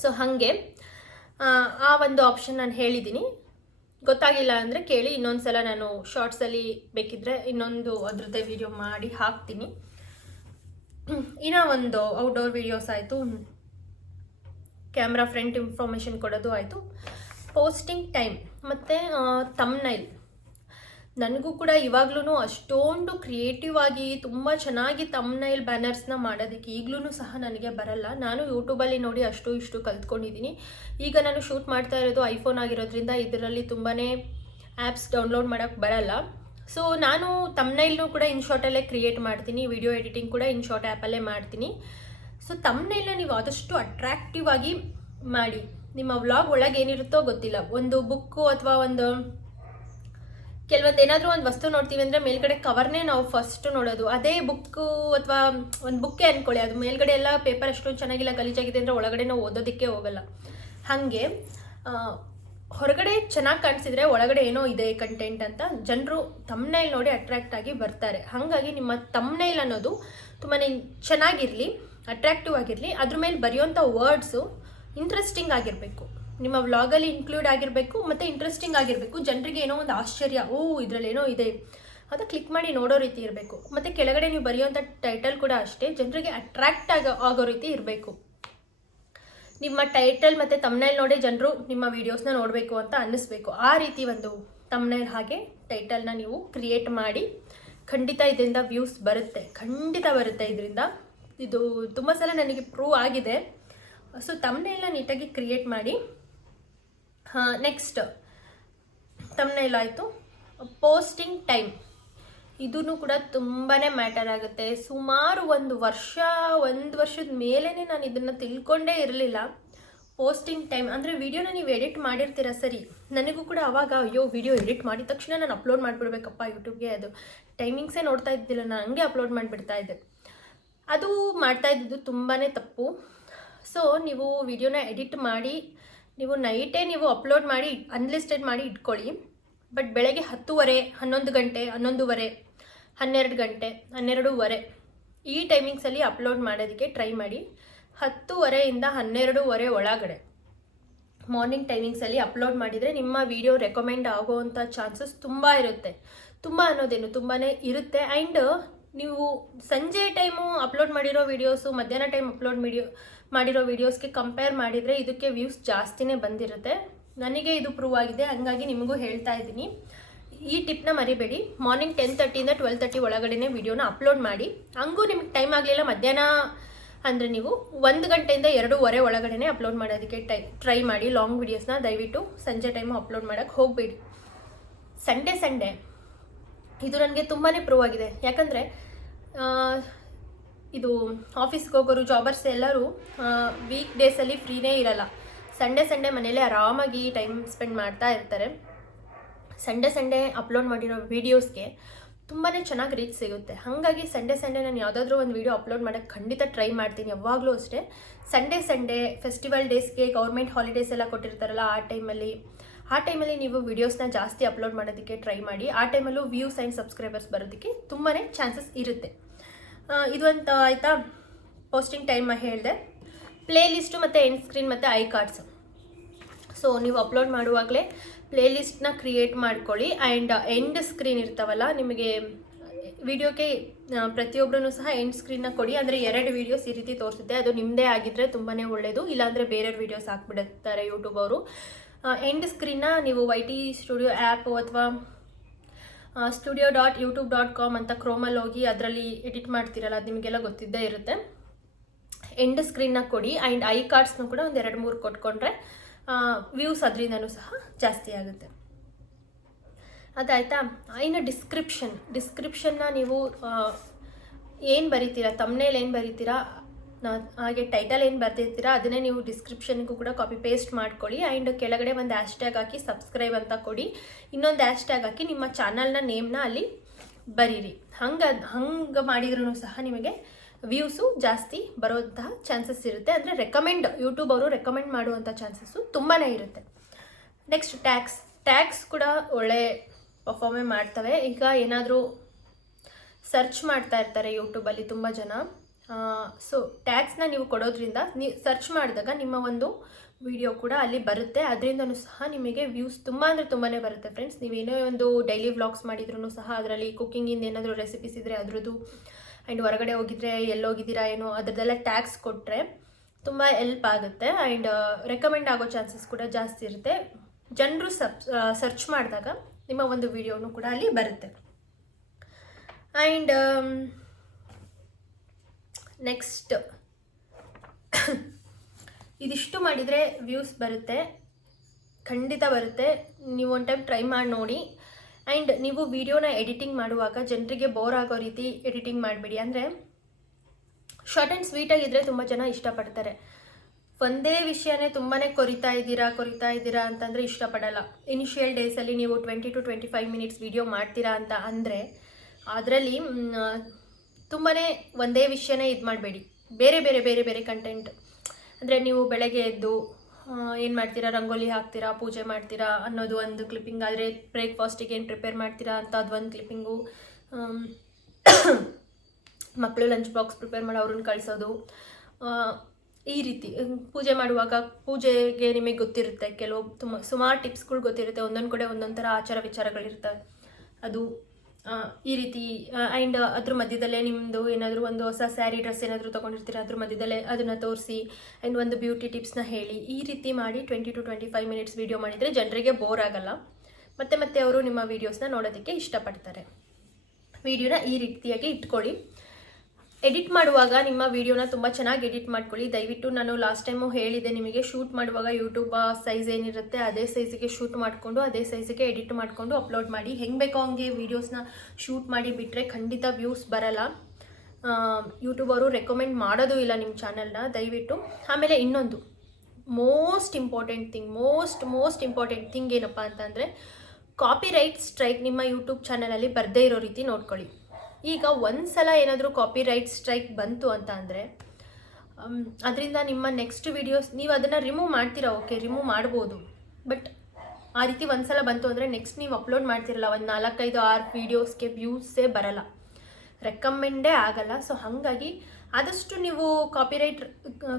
ಸೊ ಹಾಗೆ ಆ ಒಂದು ಆಪ್ಷನ್ ನಾನು ಹೇಳಿದ್ದೀನಿ. ಗೊತ್ತಾಗಿಲ್ಲ ಅಂದರೆ ಕೇಳಿ, ಇನ್ನೊಂದು ಸಲ ನಾನು ಶಾರ್ಟ್ಸಲ್ಲಿ ಬೇಕಿದ್ದರೆ ಇನ್ನೊಂದು ಅದರದ್ದೇ ವಿಡಿಯೋ ಮಾಡಿ ಹಾಕ್ತೀನಿ. ಇನ್ನೂ ಒಂದು ಔಟ್ಡೋರ್ ವೀಡಿಯೋಸ್ ಆಯಿತು, ಕ್ಯಾಮ್ರಾ ಫ್ರಂಟ್ ಇನ್ಫಾರ್ಮೇಷನ್ ಕೊಡೋದು ಆಯಿತು, ಪೋಸ್ಟಿಂಗ್ ಟೈಮ್ ಮತ್ತು ಥಂಬ್ನೈಲ್ ನನಗೂ ಕೂಡ ಇವಾಗ್ಲೂ ಅಷ್ಟೊಂದು ಕ್ರಿಯೇಟಿವ್ ಆಗಿ ತುಂಬ ಚೆನ್ನಾಗಿ ತಮ್ನೈಲ್ ಬ್ಯಾನರ್ಸ್ನ ಮಾಡೋದಕ್ಕೆ ಈಗಲೂ ಸಹ ನನಗೆ ಬರಲ್ಲ. ನಾನು ಯೂಟ್ಯೂಬಲ್ಲಿ ನೋಡಿ ಅಷ್ಟು ಇಷ್ಟು ಕಲ್ತ್ಕೊಂಡಿದ್ದೀನಿ. ಈಗ ನಾನು ಶೂಟ್ ಮಾಡ್ತಾ ಇರೋದು ಐಫೋನ್ ಆಗಿರೋದ್ರಿಂದ ಇದರಲ್ಲಿ ತುಂಬಾ ಆ್ಯಪ್ಸ್ ಡೌನ್ಲೋಡ್ ಮಾಡೋಕ್ಕೆ ಬರಲ್ಲ. ಸೊ ನಾನು ತಮ್ನೈಲ್ನೂ ಕೂಡ ಇನ್ಶಾರ್ಟಲ್ಲೇ ಕ್ರಿಯೇಟ್ ಮಾಡ್ತೀನಿ, ವಿಡಿಯೋ ಎಡಿಟಿಂಗ್ ಕೂಡ ಇನ್ಶಾರ್ಟ್ ಆ್ಯಪಲ್ಲೇ ಮಾಡ್ತೀನಿ. ಸೊ ತಮ್ನೈಲ್ನ ನೀವು ಆದಷ್ಟು ಅಟ್ರಾಕ್ಟಿವ್ ಆಗಿ ಮಾಡಿ. ನಿಮ್ಮ ವ್ಲಾಗ್ ಒಳಗೆ ಏನಿರುತ್ತೋ ಗೊತ್ತಿಲ್ಲ, ಒಂದು ಬುಕ್ಕು ಅಥವಾ ಒಂದು ಕೆಲವೊಂದು ಏನಾದರೂ ಒಂದು ವಸ್ತು ನೋಡ್ತೀವಿ ಅಂದರೆ ಮೇಲ್ಗಡೆ ಕವರ್ನೇ ನಾವು ಫಸ್ಟ್ ನೋಡೋದು. ಅದೇ ಬುಕ್ಕು ಅಥವಾ ಒಂದು ಬುಕ್ಕೇ ಅಂದ್ಕೊಳ್ಳಿ, ಅದು ಮೇಲ್ಗಡೆ ಎಲ್ಲ ಪೇಪರ್ ಅಷ್ಟೊಂದು ಚೆನ್ನಾಗಿಲ್ಲ, ಗಲೀಜಾಗಿದೆ ಅಂದರೆ ಒಳಗಡೆ ನಾವು ಓದೋದಕ್ಕೆ ಹೋಗಲ್ಲ. ಹಾಗೆ ಹೊರಗಡೆ ಚೆನ್ನಾಗಿ ಕಾಣಿಸಿದ್ರೆ ಒಳಗಡೆ ಏನೋ ಇದೆ ಕಂಟೆಂಟ್ ಅಂತ ಜನರು ತಮ್ನೈಲ್ ನೋಡಿ ಅಟ್ರಾಕ್ಟ್ ಆಗಿ ಬರ್ತಾರೆ. ಹಾಗಾಗಿ ನಿಮ್ಮ ತಮ್ನೈಲ್ ಅನ್ನೋದು ತುಂಬಾ ಚೆನ್ನಾಗಿರಲಿ, ಅಟ್ರಾಕ್ಟಿವ್ ಆಗಿರಲಿ. ಅದ್ರ ಮೇಲೆ ಬರೆಯೋಂಥ ವರ್ಡ್ಸು ಇಂಟ್ರೆಸ್ಟಿಂಗ್ ಆಗಿರಬೇಕು, ನಿಮ್ಮ ವ್ಲಾಗಲ್ಲಿ ಇನ್ಕ್ಲೂಡ್ ಆಗಿರಬೇಕು ಮತ್ತು ಇಂಟ್ರೆಸ್ಟಿಂಗ್ ಆಗಿರಬೇಕು. ಜನರಿಗೆ ಏನೋ ಒಂದು ಆಶ್ಚರ್ಯ, ಇದರಲ್ಲಿ ಏನೋ ಇದೆ ಅದು ಕ್ಲಿಕ್ ಮಾಡಿ ನೋಡೋ ರೀತಿ ಇರಬೇಕು. ಮತ್ತು ಕೆಳಗಡೆ ನೀವು ಬರೆಯೋಂಥ ಟೈಟಲ್ ಕೂಡ ಅಷ್ಟೇ ಜನರಿಗೆ ಅಟ್ರಾಕ್ಟ್ ಆಗೋ ರೀತಿ ಇರಬೇಕು. ನಿಮ್ಮ ಟೈಟಲ್ ಮತ್ತು ತಮ್ನೈಲ್ ನೋಡಿ ಜನರು ನಿಮ್ಮ ವೀಡಿಯೋಸ್ನ ನೋಡಬೇಕು ಅಂತ ಅನ್ನಿಸ್ಬೇಕು. ಆ ರೀತಿ ಒಂದು ತಮ್ನೈಲ್ ಹಾಗೆ ಟೈಟಲ್ನ ನೀವು ಕ್ರಿಯೇಟ್ ಮಾಡಿ. ಖಂಡಿತ ಇದರಿಂದ ವ್ಯೂಸ್ ಬರುತ್ತೆ, ಖಂಡಿತ ಬರುತ್ತೆ ಇದರಿಂದ. ಇದು ತುಂಬ ಸಲ ನನಗೆ ಪ್ರೂವ್ ಆಗಿದೆ. ಸೊ ತಮ್ನೈಲ್ನ ನೀಟಾಗಿ ಕ್ರಿಯೇಟ್ ಮಾಡಿ. ನೆಕ್ಸ್ಟ್ ತಮ್ನೈಲ್ ಆಯಿತು. ಪೋಸ್ಟಿಂಗ್ ಟೈಮ್ ಇದೂ ಕೂಡ ತುಂಬಾ ಮ್ಯಾಟರ್ ಆಗುತ್ತೆ. ಸುಮಾರು ಒಂದು ವರ್ಷದ ಮೇಲೇ ನಾನು ಇದನ್ನು ತಿಳ್ಕೊಂಡೇ ಇರಲಿಲ್ಲ. ಪೋಸ್ಟಿಂಗ್ ಟೈಮ್ ಅಂದರೆ ವಿಡಿಯೋನ ನೀವು ಎಡಿಟ್ ಮಾಡಿರ್ತೀರ ಸರಿ, ನನಗೂ ಕೂಡ ಆವಾಗ ಅಯ್ಯೋ ವಿಡಿಯೋ ಎಡಿಟ್ ಮಾಡಿದ ತಕ್ಷಣ ನಾನು ಅಪ್ಲೋಡ್ ಮಾಡಿಬಿಡ್ಬೇಕಪ್ಪ ಯೂಟ್ಯೂಬ್ಗೆ, ಅದು ಟೈಮಿಂಗ್ಸೇ ನೋಡ್ತಾ ಇದ್ದಿಲ್ಲ, ನಾನು ಹಂಗೆ ಅಪ್ಲೋಡ್ ಮಾಡಿಬಿಡ್ತಾ ಇದ್ದೆ. ಅದು ಮಾಡ್ತಾ ಇದ್ದಿದ್ದು ತುಂಬಾ ತಪ್ಪು. ಸೊ ನೀವು ವಿಡಿಯೋನ ಎಡಿಟ್ ಮಾಡಿ ನೀವು ನೈಟೇ ನೀವು ಅಪ್ಲೋಡ್ ಮಾಡಿ ಅನ್ಲಿಸ್ಟೆಡ್ ಮಾಡಿ ಇಟ್ಕೊಳ್ಳಿ. ಬಟ್ ಬೆಳಗ್ಗೆ 10:30, 11 ಗಂಟೆ, 11:30, 12 ಗಂಟೆ, 12:30 ಈ ಟೈಮಿಂಗ್ಸಲ್ಲಿ ಅಪ್ಲೋಡ್ ಮಾಡೋದಕ್ಕೆ ಟ್ರೈ ಮಾಡಿ. 10:30 12:30 ಒಳಗಡೆ ಮಾರ್ನಿಂಗ್ ಟೈಮಿಂಗ್ಸಲ್ಲಿ ಅಪ್ಲೋಡ್ ಮಾಡಿದರೆ ನಿಮ್ಮ ವಿಡಿಯೋ ರೆಕಮೆಂಡ್ ಆಗೋವಂಥ ಚಾನ್ಸಸ್ ತುಂಬ ಇರುತ್ತೆ. ತುಂಬ ಅನ್ನೋದೇನು ತುಂಬಾ ಇರುತ್ತೆ. ಆ್ಯಂಡ್ ನೀವು ಸಂಜೆ ಟೈಮು ಅಪ್ಲೋಡ್ ಮಾಡಿರೋ ವೀಡಿಯೋಸು ಮಧ್ಯಾಹ್ನ ಟೈಮ್ ಮಾಡಿರೋ ವೀಡಿಯೋಸ್ಗೆ ಕಂಪೇರ್ ಮಾಡಿದರೆ ಇದಕ್ಕೆ ವ್ಯೂಸ್ ಜಾಸ್ತಿನೇ ಬಂದಿರುತ್ತೆ. ನನಗೆ ಇದು ಪ್ರೂವ್ ಆಗಿದೆ, ಹಂಗಾಗಿ ನಿಮಗೂ ಹೇಳ್ತಾ ಇದ್ದೀನಿ. ಈ ಟಿಪ್ನ ಮರಿಬೇಡಿ. ಮಾರ್ನಿಂಗ್ 10:30 12:30 ಒಳಗಡೆ ವಿಡಿಯೋನ ಅಪ್ಲೋಡ್ ಮಾಡಿ. ಹಂಗೂ ನಿಮ್ಗೆ ಟೈಮ್ ಆಗಲಿಲ್ಲ ಮಧ್ಯಾಹ್ನ ಅಂದರೆ ನೀವು 1 ಗಂಟೆಯಿಂದ 2:30 ಒಳಗಡೆ ಅಪ್ಲೋಡ್ ಮಾಡೋದಕ್ಕೆ ಟ್ರೈ ಮಾಡಿ. ಲಾಂಗ್ ವೀಡಿಯೋಸ್ನ ದಯವಿಟ್ಟು ಸಂಜೆ ಟೈಮು ಅಪ್ಲೋಡ್ ಮಾಡೋಕ್ಕೆ ಹೋಗಬೇಡಿ. ಸಂಡೇ ಇದು ನನಗೆ ತುಂಬಾ ಪ್ರೂವ್ ಆಗಿದೆ. ಯಾಕಂದರೆ ಇದು ಆಫೀಸ್ಗೆ ಹೋಗೋರು ಜಾಬರ್ಸ್ ಎಲ್ಲರೂ ವೀಕ್ ಡೇಸಲ್ಲಿ ಫ್ರೀನೇ ಇರಲ್ಲ. ಸಂಡೇ ಮನೇಲಿ ಆರಾಮಾಗಿ ಟೈಮ್ ಸ್ಪೆಂಡ್ ಮಾಡ್ತಾ ಇರ್ತಾರೆ. ಸಂಡೇ ಅಪ್ಲೋಡ್ ಮಾಡಿರೋ ವೀಡಿಯೋಸ್ಗೆ ತುಂಬಾ ಚೆನ್ನಾಗಿ ರೀಚ್ ಸಿಗುತ್ತೆ. ಹಾಗಾಗಿ ಸಂಡೇ ನಾನು ಯಾವುದಾದ್ರೂ ಒಂದು ವೀಡಿಯೋ ಅಪ್ಲೋಡ್ ಮಾಡೋಕ್ಕೆ ಖಂಡಿತ ಟ್ರೈ ಮಾಡ್ತೀನಿ. ಯಾವಾಗಲೂ ಅಷ್ಟೇ ಸಂಡೇ ಫೆಸ್ಟಿವಲ್ ಡೇಸ್ಗೆ ಗೌರ್ಮೆಂಟ್ ಹಾಲಿಡೇಸ್ ಎಲ್ಲ ಕೊಟ್ಟಿರ್ತಾರಲ್ಲ, ಆ ಟೈಮಲ್ಲಿ ನೀವು ವೀಡಿಯೋಸ್ನ ಜಾಸ್ತಿ ಅಪ್ಲೋಡ್ ಮಾಡೋದಕ್ಕೆ ಟ್ರೈ ಮಾಡಿ. ಆ ಟೈಮಲ್ಲೂ ವ್ಯೂಸ್ ಆ್ಯಂಡ್ ಸಬ್ಸ್ಕ್ರೈಬರ್ಸ್ ಬರೋದಕ್ಕೆ ತುಂಬಾ ಚಾನ್ಸಸ್ ಇರುತ್ತೆ. ಇದು ಅಂತ ಆಯಿತಾ. ಪೋಸ್ಟಿಂಗ್ ಟೈಮ್ ಹೇಳಿದೆ. ಪ್ಲೇ ಲಿಸ್ಟು ಮತ್ತು ಎಂಡ್ ಸ್ಕ್ರೀನ್ ಮತ್ತು ಐ ಕಾರ್ಡ್ಸ್. ಸೊ ನೀವು ಅಪ್ಲೋಡ್ ಮಾಡುವಾಗಲೇ ಪ್ಲೇ ಲಿಸ್ಟ್ನ ಕ್ರಿಯೇಟ್ ಮಾಡ್ಕೊಳ್ಳಿ. ಆ್ಯಂಡ್ ಎಂಡ್ ಸ್ಕ್ರೀನ್ ಇರ್ತಾವಲ್ಲ, ನಿಮಗೆ ವಿಡಿಯೋಗೆ ಪ್ರತಿಯೊಬ್ಬರೂ ಸಹ ಎಂಡ್ ಸ್ಕ್ರೀನ್ನ ಕೊಡಿ. ಅಂದರೆ 2 ವೀಡಿಯೋಸ್ ಈ ರೀತಿ ತೋರಿಸುತ್ತೆ. ಅದು ನಿಮ್ಮದೇ ಆಗಿದ್ದರೆ ತುಂಬಾ ಒಳ್ಳೆಯದು. ಇಲ್ಲಾಂದರೆ ಬೇರೆ ವೀಡಿಯೋಸ್ ಹಾಕ್ಬಿಡುತ್ತಾರೆ ಯೂಟ್ಯೂಬ್ ಅವರು. ಎಂಡ್ ಸ್ಕ್ರೀನ್ನ ನೀವು YT ಸ್ಟುಡಿಯೋ ಆ್ಯಪು ಅಥವಾ studio.youtube.com ಅಂತ ಕ್ರೋಮಲ್ಲಿ ಹೋಗಿ ಅದರಲ್ಲಿ ಎಡಿಟ್ ಮಾಡ್ತೀರಲ್ಲ, ಅದು ನಿಮಗೆಲ್ಲ ಗೊತ್ತಿದ್ದೇ ಇರುತ್ತೆ. ಎಂಡ್ ಸ್ಕ್ರೀನ್ನ ಕೊಡಿ. ಆ್ಯಂಡ್ ಐ ಕಾರ್ಡ್ಸ್ನೂ ಕೂಡ ಒಂದು 2-3 ಕೊಟ್ಕೊಂಡ್ರೆ ವ್ಯೂಸ್ ಅದರಿಂದನೂ ಸಹ ಜಾಸ್ತಿ ಆಗುತ್ತೆ. ಅದಾಯಿತಾ. ಇನ್ನು ಡಿಸ್ಕ್ರಿಪ್ಷನ್ನ ನೀವು ಏನು ಬರೀತೀರಾ, ತಮ್ನೇಲ್ ಏನು ಬರೀತೀರಾ, ಹಾಗೆ ಟೈಟಲ್ ಏನು ಬರ್ತಿರ್ತೀರಾ ಅದನ್ನೇ ನೀವು ಡಿಸ್ಕ್ರಿಪ್ಷನ್ಗೂ ಕೂಡ ಕಾಪಿ ಪೇಸ್ಟ್ ಮಾಡ್ಕೊಳ್ಳಿ. ಆ್ಯಂಡ್ ಕೆಳಗಡೆ ಒಂದು ಹ್ಯಾಶ್ಟ್ಯಾಗ್ ಹಾಕಿ ಸಬ್ಸ್ಕ್ರೈಬ್ ಅಂತ ಕೊಡಿ. ಇನ್ನೊಂದು ಹ್ಯಾಶ್ಟ್ಯಾಗ್ ಹಾಕಿ ನಿಮ್ಮ ಚಾನಲ್ನ ನೇಮ್ನ ಅಲ್ಲಿ ಬರೀರಿ. ಹಂಗೆ ಮಾಡಿದ್ರೂ ಸಹ ನಿಮಗೆ ವ್ಯೂಸು ಜಾಸ್ತಿ ಬರೋಂತಹ ಚಾನ್ಸಸ್ ಇರುತ್ತೆ. ಅಂದರೆ ಯೂಟ್ಯೂಬ್ ಅವರು ರೆಕಮೆಂಡ್ ಮಾಡುವಂಥ ಚಾನ್ಸಸ್ಸು ತುಂಬಾ ಇರುತ್ತೆ. ನೆಕ್ಸ್ಟ್ ಟ್ಯಾಗ್ಸ್ ಕೂಡ ಒಳ್ಳೆ ಪರ್ಫಾರ್ಮೇ ಮಾಡ್ತವೆ. ಈಗ ಏನಾದರೂ ಸರ್ಚ್ ಮಾಡ್ತಾ ಇರ್ತಾರೆ ಯೂಟ್ಯೂಬಲ್ಲಿ ತುಂಬ ಜನ. ಸೊ ಟ್ಯಾಗ್ಸ್ನ ನೀವು ಕೊಡೋದ್ರಿಂದ ನೀವು ಸರ್ಚ್ ಮಾಡಿದಾಗ ನಿಮ್ಮ ಒಂದು ವಿಡಿಯೋ ಕೂಡ ಅಲ್ಲಿ ಬರುತ್ತೆ. ಅದರಿಂದನೂ ಸಹ ನಿಮಗೆ ವ್ಯೂಸ್ ತುಂಬ ಅಂದರೆ ತುಂಬಾ ಬರುತ್ತೆ ಫ್ರೆಂಡ್ಸ್. ನೀವೇನೋ ಒಂದು ಡೈಲಿ ವ್ಲಾಗ್ಸ್ ಮಾಡಿದ್ರೂ ಸಹ ಅದರಲ್ಲಿ ಕುಕ್ಕಿಂಗಿಂದ ಏನಾದರೂ ರೆಸಿಪೀಸ್ ಇದ್ದರೆ ಅದರದ್ದು, ಆ್ಯಂಡ್ ಹೊರಗಡೆ ಹೋಗಿದ್ರೆ ಎಲ್ಲೋಗಿದ್ದೀರಾ ಏನೋ ಅದರದ್ದೆಲ್ಲ ಟ್ಯಾಗ್ಸ್ ಕೊಟ್ಟರೆ ತುಂಬ ಹೆಲ್ಪ್ ಆಗುತ್ತೆ. ಆ್ಯಂಡ್ ರೆಕಮೆಂಡ್ ಆಗೋ ಚಾನ್ಸಸ್ ಕೂಡ ಜಾಸ್ತಿ ಇರುತ್ತೆ. ಜನರು ಸರ್ಚ್ ಮಾಡಿದಾಗ ನಿಮ್ಮ ಒಂದು ವಿಡಿಯೋನು ಕೂಡ ಅಲ್ಲಿ ಬರುತ್ತೆ. ಆ್ಯಂಡ್ ನೆಕ್ಸ್ಟ್ ಇದಿಷ್ಟು ಮಾಡಿದರೆ ವ್ಯೂಸ್ ಬರುತ್ತೆ, ಖಂಡಿತ ಬರುತ್ತೆ. ನೀವು ಒಂದು ಟೈಮ್ ಟ್ರೈ ಮಾಡಿ ನೋಡಿ. ಆ್ಯಂಡ್ ನೀವು ವಿಡಿಯೋನ ಎಡಿಟಿಂಗ್ ಮಾಡುವಾಗ ಜನರಿಗೆ ಬೋರ್ ಆಗೋ ರೀತಿ ಎಡಿಟಿಂಗ್ ಮಾಡಬೇಡಿ. ಅಂದರೆ ಶಾರ್ಟ್ ಆ್ಯಂಡ್ ಸ್ವೀಟಾಗಿದ್ದರೆ ತುಂಬ ಜನ ಇಷ್ಟಪಡ್ತಾರೆ. ಒಂದೇ ವಿಷಯನೇ ತುಂಬಾ ಕೊರಿತಾ ಇದ್ದೀರಾ ಅಂತಂದರೆ ಇಷ್ಟಪಡಲ್ಲ. ಇನಿಷಿಯಲ್ ಡೇಸಲ್ಲಿ ನೀವು 20 to 25 ಮಿನಿಟ್ಸ್ ವಿಡಿಯೋ ಮಾಡ್ತೀರಾ ಅಂತ ಅಂದರೆ ಅದರಲ್ಲಿ ತುಂಬಾ ಒಂದೇ ವಿಷಯನೇ ಇದು ಮಾಡಬೇಡಿ. ಬೇರೆ ಬೇರೆ ಬೇರೆ ಬೇರೆ ಕಂಟೆಂಟ್, ಅಂದರೆ ನೀವು ಬೆಳಗ್ಗೆ ಎದ್ದು ಏನು ಮಾಡ್ತೀರಾ, ರಂಗೋಲಿ ಹಾಕ್ತೀರಾ, ಪೂಜೆ ಮಾಡ್ತೀರಾ ಅನ್ನೋದು ಒಂದು ಕ್ಲಿಪ್ಪಿಂಗ್ ಆದರೆ, ಬ್ರೇಕ್ಫಾಸ್ಟಿಗೆ ಏನು ಪ್ರಿಪೇರ್ ಮಾಡ್ತೀರಾ ಅಂತ ಅದೊಂದು ಕ್ಲಿಪ್ಪಿಂಗು, ಮಕ್ಕಳು ಲಂಚ್ ಬಾಕ್ಸ್ ಪ್ರಿಪೇರ್ ಮಾಡಿ ಅವ್ರನ್ನ ಕಳಿಸೋದು, ಈ ರೀತಿ ಪೂಜೆ ಮಾಡುವಾಗ ಪೂಜೆಗೆ ನಿಮಗೆ ಗೊತ್ತಿರುತ್ತೆ, ಕೆಲವು ಸುಮಾರು ಟಿಪ್ಸ್ಗಳು ಗೊತ್ತಿರುತ್ತೆ, ಒಂದೊಂದು ಕಡೆ ಒಂದೊಂದು ಥರ ಆಚಾರ ವಿಚಾರಗಳಿರ್ತವೆ, ಅದು ಈ ರೀತಿ. ಆ್ಯಂಡ್ ಅದ್ರ ಮಧ್ಯದಲ್ಲೇ ನಿಮ್ಮದು ಏನಾದರೂ ಒಂದು ಹೊಸ ಸ್ಯಾರಿ ಡ್ರೆಸ್ ಏನಾದರೂ ತೊಗೊಂಡಿರ್ತೀರ, ಅದ್ರ ಮಧ್ಯದಲ್ಲೇ ಅದನ್ನು ತೋರಿಸಿ ಆ್ಯಂಡ್ ಒಂದು ಬ್ಯೂಟಿ ಟಿಪ್ಸ್ನ ಹೇಳಿ, ಈ ರೀತಿ ಮಾಡಿ 20 to 25 ಮಿನಿಟ್ಸ್ ವೀಡಿಯೋ ಮಾಡಿದರೆ ಜನರಿಗೆ ಬೋರ್ ಆಗಲ್ಲ. ಮತ್ತೆ ಅವರು ನಿಮ್ಮ ವೀಡಿಯೋಸ್ನ ನೋಡೋದಕ್ಕೆ ಇಷ್ಟಪಡ್ತಾರೆ. ವಿಡಿಯೋನ ಈ ರೀತಿಯಾಗಿ ಇಟ್ಕೊಳ್ಳಿ. ಎಡಿಟ್ ಮಾಡುವಾಗ ನಿಮ್ಮ ವೀಡಿಯೋನ ತುಂಬ ಚೆನ್ನಾಗಿ ಎಡಿಟ್ ಮಾಡ್ಕೊಳ್ಳಿ. ದಯವಿಟ್ಟು ನಾನು ಲಾಸ್ಟ್ ಟೈಮು ಹೇಳಿದೆ ನಿಮಗೆ, ಶೂಟ್ ಮಾಡುವಾಗ ಯೂಟ್ಯೂಬ್ ಸೈಜ್ ಏನಿರುತ್ತೆ ಅದೇ ಸೈಜಿಗೆ ಶೂಟ್ ಮಾಡಿಕೊಂಡು ಅದೇ ಸೈಜಿಗೆ ಎಡಿಟ್ ಮಾಡಿಕೊಂಡು ಅಪ್ಲೋಡ್ ಮಾಡಿ. ಹೆಂಗೆ ಬೇಕೋ ಹಂಗೆ ವೀಡಿಯೋಸ್ನ ಶೂಟ್ ಮಾಡಿ ಬಿಟ್ಟರೆ ಖಂಡಿತ ವ್ಯೂಸ್ ಬರಲ್ಲ. ಯೂಟ್ಯೂಬ್ ಅವರು ರೆಕಮೆಂಡ್ ಮಾಡೋದು ಇಲ್ಲ ನಿಮ್ಮ ಚಾನಲ್ನ, ದಯವಿಟ್ಟು. ಆಮೇಲೆ ಇನ್ನೊಂದು ಮೋಸ್ಟ್ ಇಂಪಾರ್ಟೆಂಟ್ ಥಿಂಗ್ ಏನಪ್ಪ ಅಂತಂದರೆ, ಕಾಪಿರೈಟ್ ಸ್ಟ್ರೈಕ್ ನಿಮ್ಮ ಯೂಟ್ಯೂಬ್ ಚಾನಲಲ್ಲಿ ಬರದೇ ಇರೋ ರೀತಿ ನೋಡ್ಕೊಳ್ಳಿ. ಈಗ ಒಂದು ಸಲ ಏನಾದರೂ ಕಾಪಿರೈಟ್ ಸ್ಟ್ರೈಕ್ ಬಂತು ಅಂತ ಅಂದರೆ ಅದರಿಂದ ನಿಮ್ಮ ನೆಕ್ಸ್ಟ್ ವೀಡಿಯೋಸ್ ನೀವು ಅದನ್ನು ರಿಮೂವ್ ಮಾಡ್ತೀರಾ, ಓಕೆ ರಿಮೂವ್ ಮಾಡ್ಬೋದು. ಬಟ್ ಆ ರೀತಿ ಒಂದು ಸಲ ಬಂತು ಅಂದರೆ ನೆಕ್ಸ್ಟ್ ನೀವು ಅಪ್ಲೋಡ್ ಮಾಡ್ತಿರಲ್ಲ, ಒಂದು 4-5-6 ವೀಡಿಯೋಸ್ಗೆ ವ್ಯೂಸೇ ಬರಲ್ಲ, ರೆಕಮೆಂಡೇ ಆಗಲ್ಲ. ಸೊ ಹಾಗಾಗಿ ಆದಷ್ಟು ನೀವು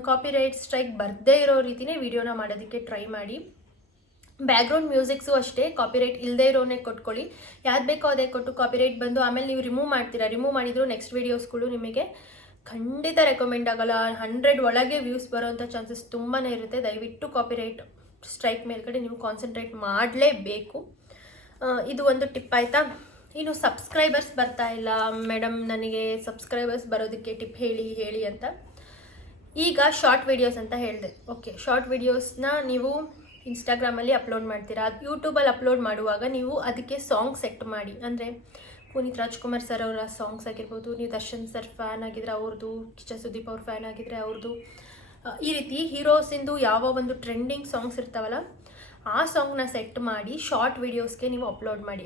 ಕಾಪಿರೈಟ್ ಸ್ಟ್ರೈಕ್ ಬರದೇ ಇರೋ ರೀತಿಯೇ ವೀಡಿಯೋನ ಮಾಡೋದಕ್ಕೆ ಟ್ರೈ ಮಾಡಿ. ಬ್ಯಾಕ್ಗ್ರೌಂಡ್ ಮ್ಯೂಸಿಕ್ಸು ಅಷ್ಟೇ ಕಾಪಿರೈಟ್ ಇಲ್ಲದೇ ಇರೋನೇ ಕೊಟ್ಕೊಳ್ಳಿ. ಯಾವ್ದು ಬೇಕೋ ಅದೇ ಕೊಟ್ಟು ಕಾಪಿರೈಟ್ ಬಂದು ಆಮೇಲೆ ನೀವು ರಿಮೂವ್ ಮಾಡ್ತೀರಾ, ರಿಮೂವ್ ಮಾಡಿದ್ರು ನೆಕ್ಸ್ಟ್ ವೀಡಿಯೋಸ್ಗಳು ನಿಮಗೆ ಖಂಡಿತ ರೆಕಮೆಂಡ್ ಆಗಲ್ಲ. 100 ಒಳಗೆ ವ್ಯೂಸ್ ಬರೋವಂಥ ಚಾನ್ಸಸ್ ತುಂಬಾ ಇರುತ್ತೆ. ದಯವಿಟ್ಟು ಕಾಪಿರೈಟ್ ಸ್ಟ್ರೈಕ್ ಮೇಲ್ಗಡೆ ನೀವು ಕಾನ್ಸಂಟ್ರೇಟ್ ಮಾಡಲೇಬೇಕು. ಇದು ಒಂದು ಟಿಪ್ ಆಯಿತಾ. ಇನ್ನು ಸಬ್ಸ್ಕ್ರೈಬರ್ಸ್ ಬರ್ತಾ ಇಲ್ಲ ಮೇಡಮ್, ನನಗೆ ಸಬ್ಸ್ಕ್ರೈಬರ್ಸ್ ಬರೋದಕ್ಕೆ ಟಿಪ್ ಹೇಳಿ ಅಂತ. ಈಗ ಶಾರ್ಟ್ ವೀಡಿಯೋಸ್ ಅಂತ ಹೇಳಿದೆ, ಓಕೆ ಶಾರ್ಟ್ ವೀಡಿಯೋಸ್ನ ನೀವು ಇನ್ಸ್ಟಾಗ್ರಾಮಲ್ಲಿ ಅಪ್ಲೋಡ್ ಮಾಡ್ತೀರಾ, ಯೂಟ್ಯೂಬಲ್ಲಿ ಅಪ್ಲೋಡ್ ಮಾಡುವಾಗ ನೀವು ಅದಕ್ಕೆ ಸಾಂಗ್ ಸೆಟ್ ಮಾಡಿ. ಅಂದರೆ ಪುನೀತ್ ರಾಜ್ಕುಮಾರ್ ಸರ್ ಅವರ ಸಾಂಗ್ಸ್ ಆಗಿರ್ಬೋದು, ನೀವು ದರ್ಶನ್ ಸರ್ ಫ್ಯಾನ್ ಆಗಿದ್ರೆ ಅವ್ರದ್ದು, ಕಿಚ್ಚ ಸುದೀಪ್ ಅವ್ರ ಫ್ಯಾನ್ ಆಗಿದ್ರೆ ಅವ್ರದ್ದು, ಈ ರೀತಿ ಹೀರೋಸಿಂದು ಯಾವ ಒಂದು ಟ್ರೆಂಡಿಂಗ್ ಸಾಂಗ್ಸ್ ಇರ್ತಾವಲ್ಲ ಆ ಸಾಂಗ್ನ ಸೆಟ್ ಮಾಡಿ ಶಾರ್ಟ್ ವೀಡಿಯೋಸ್ಗೆ ನೀವು ಅಪ್ಲೋಡ್ ಮಾಡಿ.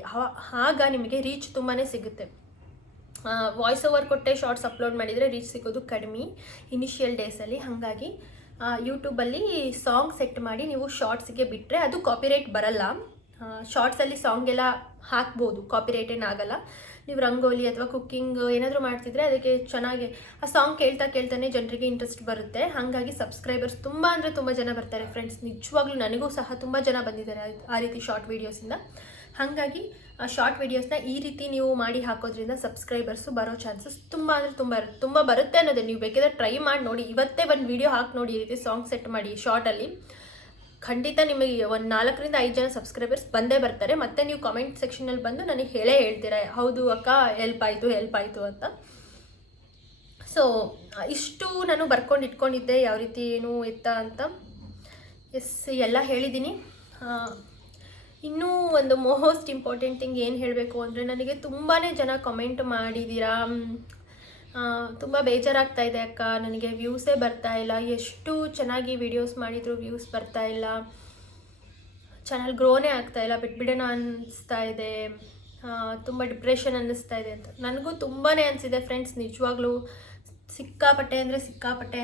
ಆಗ ನಿಮಗೆ ರೀಚ್ ತುಂಬಾ ಸಿಗುತ್ತೆ. ವಾಯ್ಸ್ ಓವರ್ ಕೊಟ್ಟೆ ಶಾರ್ಟ್ಸ್ ಅಪ್ಲೋಡ್ ಮಾಡಿದರೆ ರೀಚ್ ಸಿಗೋದು ಕಡಿಮೆ ಇನಿಷಿಯಲ್ ಡೇಸಲ್ಲಿ. ಹಾಗಾಗಿ ಯೂಟ್ಯೂಬಲ್ಲಿ ಸಾಂಗ್ ಸೆಟ್ ಮಾಡಿ ನೀವು ಶಾರ್ಟ್ಸಿಗೆ ಬಿಟ್ಟರೆ ಅದು ಕಾಪಿರೈಟ್ ಬರಲ್ಲ. ಶಾರ್ಟ್ಸಲ್ಲಿ ಸಾಂಗ್ ಎಲ್ಲ ಹಾಕ್ಬೋದು, ಕಾಪಿರೈಟ್ ಏನಾಗಲ್ಲ. ನೀವು ರಂಗೋಲಿ ಅಥವಾ ಕುಕ್ಕಿಂಗ್ ಏನಾದರೂ ಮಾಡ್ತಿದ್ರೆ ಅದಕ್ಕೆ ಚೆನ್ನಾಗಿ ಆ ಸಾಂಗ್ ಕೇಳ್ತಾನೆ ಜನರಿಗೆ ಇಂಟ್ರೆಸ್ಟ್ ಬರುತ್ತೆ. ಹಾಗಾಗಿ ಸಬ್ಸ್ಕ್ರೈಬರ್ಸ್ ತುಂಬ ಅಂದರೆ ತುಂಬ ಜನ ಬರ್ತಾರೆ ಫ್ರೆಂಡ್ಸ್. ನಿಜವಾಗ್ಲೂ ನನಗೂ ಸಹ ತುಂಬ ಜನ ಬಂದಿದ್ದಾರೆ ಆ ರೀತಿ ಶಾರ್ಟ್ ವೀಡಿಯೋಸಿಂದ. ಹಾಗಾಗಿ ಆ ಶಾರ್ಟ್ ವೀಡಿಯೋಸ್ನ ಈ ರೀತಿ ನೀವು ಮಾಡಿ ಹಾಕೋದ್ರಿಂದ ಸಬ್ಸ್ಕ್ರೈಬರ್ಸು ಬರೋ ಚಾನ್ಸಸ್ ತುಂಬ ಬರುತ್ತೆ ಅನ್ನೋದೇ. ನೀವು ಬೇಕಿದ್ರೆ ಟ್ರೈ ಮಾಡಿ ನೋಡಿ, ಇವತ್ತೇ ಒಂದು ವೀಡಿಯೋ ಹಾಕಿ ನೋಡಿ, ಈ ರೀತಿ ಸಾಂಗ್ ಸೆಟ್ ಮಾಡಿ ಶಾರ್ಟಲ್ಲಿ. ಖಂಡಿತ ನಿಮಗೆ ಒಂದು 4-5 ಜನ ಸಬ್ಸ್ಕ್ರೈಬರ್ಸ್ ಬಂದೇ ಬರ್ತಾರೆ. ಮತ್ತು ನೀವು ಕಾಮೆಂಟ್ ಸೆಕ್ಷನಲ್ಲಿ ಬಂದು ನನಗೆ ಹೇಳ್ತೀರಾ, ಹೌದು ಅಕ್ಕ ಹೆಲ್ಪ್ ಆಯಿತು ಅಂತ. ಸೊ ಇಷ್ಟು ನಾನು ಬರ್ಕೊಂಡು ಇಟ್ಕೊಂಡಿದ್ದೆ ಯಾವ ರೀತಿ ಏನು ಎತ್ತ ಅಂತ. ಎಲ್ಲ ಹೇಳಿದ್ದೀನಿ. ಇನ್ನೂ ಒಂದು ಮೋಸ್ಟ್ ಇಂಪಾರ್ಟೆಂಟ್ ಥಿಂಗ್ ಏನು ಹೇಳಬೇಕು ಅಂದರೆ, ನನಗೆ ತುಂಬಾ ಜನ ಕಮೆಂಟ್ ಮಾಡಿದ್ದೀರಾ, ತುಂಬ ಬೇಜಾರಾಗ್ತಾ ಇದೆ ಅಕ್ಕ, ನನಗೆ ವ್ಯೂಸೇ ಬರ್ತಾ ಇಲ್ಲ, ಎಷ್ಟು ಚೆನ್ನಾಗಿ ವಿಡಿಯೋಸ್ ಮಾಡಿದ್ರು ವ್ಯೂಸ್ ಬರ್ತಾ ಇಲ್ಲ, ಚಾನಲ್ ಗ್ರೋನೇ ಆಗ್ತಾ ಇಲ್ಲ, ಬಿಟ್ಬಿಡೋಣ ಅನ್ನಿಸ್ತಾ ಇದೆ, ತುಂಬ ಡಿಪ್ರೆಷನ್ ಅನ್ನಿಸ್ತಾ ಇದೆ ಅಂತ. ನನಗೂ ತುಂಬಾ ಅನಿಸಿದೆ ಫ್ರೆಂಡ್ಸ್, ನಿಜವಾಗ್ಲೂ ಸಿಕ್ಕಾಪಟ್ಟೆ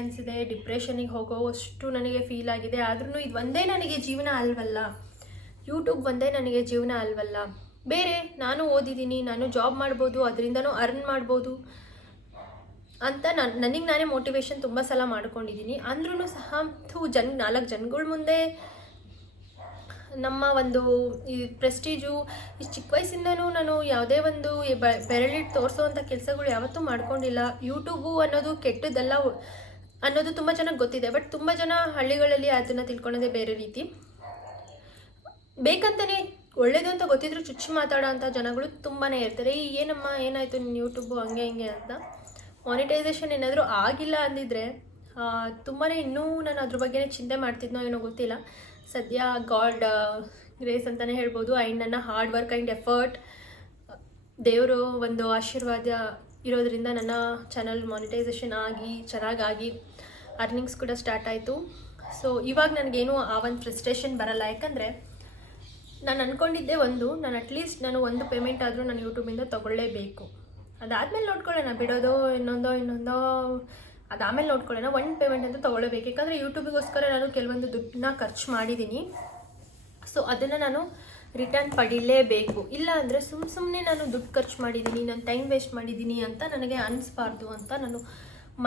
ಅನಿಸಿದೆ. ಡಿಪ್ರೆಷನಿಗೆ ಹೋಗೋವಷ್ಟು ನನಗೆ ಫೀಲ್ ಆಗಿದೆ. ಆದ್ರೂ ಇದು ಒಂದೇ ನನಗೆ ಜೀವನ ಅಲ್ವಲ್ಲ, ಯೂಟ್ಯೂಬ್ ಒಂದೇ ನನಗೆ ಜೀವನ ಅಲ್ವಲ್ಲ. ಬೇರೆ ನಾನು ಓದಿದ್ದೀನಿ, ನಾನು ಜಾಬ್ ಮಾಡ್ಬೋದು, ಅದರಿಂದನೂ ಅರ್ನ್ ಮಾಡ್ಬೋದು ಅಂತ ನನಗೆ ನಾನೇ ಮೋಟಿವೇಶನ್ ತುಂಬ ಸಲ ಮಾಡ್ಕೊಂಡಿದ್ದೀನಿ. ಅಂದ್ರೂ ಸಹ 4 ಜನಗಳ ಮುಂದೆ ನಮ್ಮ ಒಂದು ಈ ಪ್ರೆಸ್ಟೀಜು, ಈ ಚಿಕ್ಕ ವಯಸ್ಸಿಂದನೂ ನಾನು ಯಾವುದೇ ಒಂದು ಬೆರಳಿಟ್ಟು ತೋರಿಸೋವಂಥ ಕೆಲಸಗಳು ಯಾವತ್ತೂ ಮಾಡ್ಕೊಂಡಿಲ್ಲ. ಯೂಟ್ಯೂಬು ಅನ್ನೋದು ಕೆಟ್ಟದ್ದಲ್ಲ ಅನ್ನೋದು ತುಂಬ ಚೆನ್ನಾಗಿ ಗೊತ್ತಿದೆ. ಬಟ್ ತುಂಬ ಜನ ಹಳ್ಳಿಗಳಲ್ಲಿ ಅದನ್ನು ತಿಳ್ಕೊಳ್ಳೋದೇ ಬೇರೆ ರೀತಿ. ಬೇಕಂತಲೇ ಒಳ್ಳೇದು ಅಂತ ಗೊತ್ತಿದ್ರು ಚುಚ್ಚು ಮಾತಾಡೋ ಅಂಥ ಜನಗಳು ತುಂಬಾ ಇರ್ತಾರೆ. ಏನಮ್ಮ ಏನಾಯಿತು ನಿನ್ನ ಯೂಟ್ಯೂಬು ಹಂಗೆ ಹಿಂಗೆ ಅಂತ. ಮಾನಿಟೈಸೇಷನ್ ಏನಾದರೂ ಆಗಿಲ್ಲ ಅಂದಿದ್ರೆ ತುಂಬಾ ಇನ್ನೂ ನಾನು ಅದ್ರ ಬಗ್ಗೆ ಚಿಂತೆ ಮಾಡ್ತಿದ್ನೋ ಏನೋ ಗೊತ್ತಿಲ್ಲ. ಸದ್ಯ ಗಾಡ್ ಗ್ರೇಸ್ ಅಂತಲೇ ಹೇಳ್ಬೋದು. ಆ್ಯಂಡ್ ನನ್ನ ಹಾರ್ಡ್ ವರ್ಕ್ ಆ್ಯಂಡ್ ಎಫರ್ಟ್, ದೇವರು ಒಂದು ಆಶೀರ್ವಾದ ಇರೋದ್ರಿಂದ ನನ್ನ ಚಾನಲ್ ಮಾನಿಟೈಸೇಷನ್ ಆಗಿ ಚೆನ್ನಾಗಾಗಿ ಅರ್ನಿಂಗ್ಸ್ ಕೂಡ ಸ್ಟಾರ್ಟ್ ಆಯಿತು. ಸೊ ಇವಾಗ ನನಗೇನು ಆ ಒಂದು ಫ್ರಸ್ಟ್ರೇಷನ್ ಬರಲ್ಲ. ಯಾಕಂದರೆ ನಾನು ಅಂದ್ಕೊಂಡಿದ್ದೆ ನಾನು ಅಟ್ಲೀಸ್ಟ್ ನಾನು ಒಂದು ಪೇಮೆಂಟ್ ಆದರೂ ನಾನು ಯೂಟ್ಯೂಬಿಂದ ತೊಗೊಳ್ಳೇಬೇಕು. ಅದಾದಮೇಲೆ ನೋಡ್ಕೊಳ್ಳೋಣ, ಬಿಡೋದು ಇನ್ನೊಂದೋ ಅದಾದಮೇಲೆ ನೋಡ್ಕೊಳ್ಳೋಣ. ಒಂದು ಪೇಮೆಂಟ್ ಅಂತೂ ತೊಗೊಳ್ಳೇಬೇಕು. ಯಾಕಂದರೆ ಯೂಟ್ಯೂಬಿಗೋಸ್ಕರ ನಾನು ಕೆಲವೊಂದು ದುಡ್ಡನ್ನ ಖರ್ಚು ಮಾಡಿದ್ದೀನಿ. ಸೊ ಅದನ್ನು ನಾನು ರಿಟರ್ನ್ ಪಡೀಲೇಬೇಕು. ಇಲ್ಲ ಅಂದರೆ ಸುಮ್ಮನೆ ನಾನು ದುಡ್ಡು ಖರ್ಚು ಮಾಡಿದ್ದೀನಿ, ನಾನು ಟೈಮ್ ವೇಸ್ಟ್ ಮಾಡಿದ್ದೀನಿ ಅಂತ ನನಗೆ ಅನಿಸ್ಬಾರ್ದು ಅಂತ ನಾನು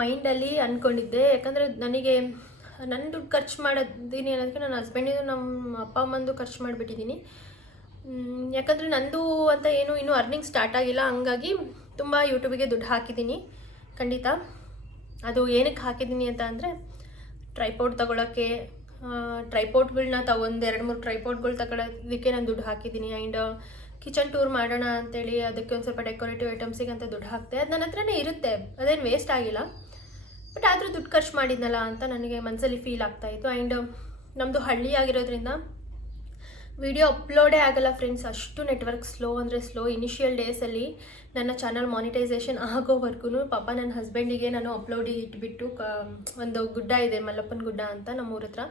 ಮೈಂಡಲ್ಲಿ ಅಂದ್ಕೊಂಡಿದ್ದೆ. ಯಾಕಂದರೆ ನನಗೆ ನನ್ನ ದುಡ್ಡು ಖರ್ಚು ಮಾಡಿದ್ದೀನಿ ಅನ್ನೋದಕ್ಕೆ ನನ್ನ ಹಸ್ಬೆಂಡಿದು ನಮ್ಮ ಅಪ್ಪ ಅಮ್ಮಂದು ಖರ್ಚು ಮಾಡಿಬಿಟ್ಟಿದ್ದೀನಿ. ಯಾಕಂದರೆ ನಂದು ಅಂತ ಏನು ಇನ್ನೂ ಅರ್ನಿಂಗ್ ಸ್ಟಾರ್ಟ್ ಆಗಿಲ್ಲ. ಹಂಗಾಗಿ ತುಂಬ ಯೂಟ್ಯೂಬಿಗೆ ದುಡ್ಡು ಹಾಕಿದ್ದೀನಿ ಖಂಡಿತ. ಅದು ಏನಕ್ಕೆ ಹಾಕಿದ್ದೀನಿ ಅಂತ ಅಂದರೆ ಟ್ರೈಪೋಡ್ ತೊಗೊಳಕ್ಕೆ, ಟ್ರೈಪೋಡ್ಗಳನ್ನ ಒಂದು 2-3 ಟ್ರೈಪೋಡ್ಗಳು ತಗೊಳ್ಳೋದಕ್ಕೆ ನಾನು ದುಡ್ಡು ಹಾಕಿದ್ದೀನಿ. ಆ್ಯಂಡ್ ಕಿಚನ್ ಟೂರ್ ಮಾಡೋಣ ಅಂತೇಳಿ ಅದಕ್ಕೆ ಒಂದು ಸ್ವಲ್ಪ ಡೆಕೋರೇಟಿವ್ ಐಟಮ್ಸಿಗೆ ಅಂತ ದುಡ್ಡು ಹಾಕ್ತೆ. ಅದು ನನ್ನ ಹತ್ರನೇ ಇರುತ್ತೆ, ಅದೇನು ವೇಸ್ಟ್ ಆಗಿಲ್ಲ. ಬಟ್ ಆದರೂ ದುಡ್ಡು ಖರ್ಚು ಮಾಡಿದ್ನಲ್ಲ ಅಂತ ನನಗೆ ಮನಸ್ಸಲ್ಲಿ ಫೀಲ್ ಆಗ್ತಾಯಿತ್ತು. ಆ್ಯಂಡ್ ನಮ್ಮದು ಹಳ್ಳಿ ಆಗಿರೋದ್ರಿಂದ ವಿಡಿಯೋ ಅಪ್ಲೋಡೇ ಆಗಲ್ಲ ಫ್ರೆಂಡ್ಸ್. ಅಷ್ಟು ನೆಟ್ವರ್ಕ್ ಸ್ಲೋ ಅಂದರೆ ಸ್ಲೋ. ಇನಿಷಿಯಲ್ ಡೇಸಲ್ಲಿ ನನ್ನ ಚಾನಲ್ ಮಾನಿಟೈಸೇಷನ್ ಆಗೋವರೆಗೂ ಪಾಪ ನನ್ನ ಹಸ್ಬೆಂಡಿಗೆ ನಾನು ಅಪ್ಲೋಡ್ ಇಟ್ಬಿಟ್ಟು ಒಂದು ಗುಡ್ಡ ಇದೆ, ಮಲ್ಲಪ್ಪನ ಗುಡ್ಡ ಅಂತ ನಮ್ಮೂರ ಹತ್ರ.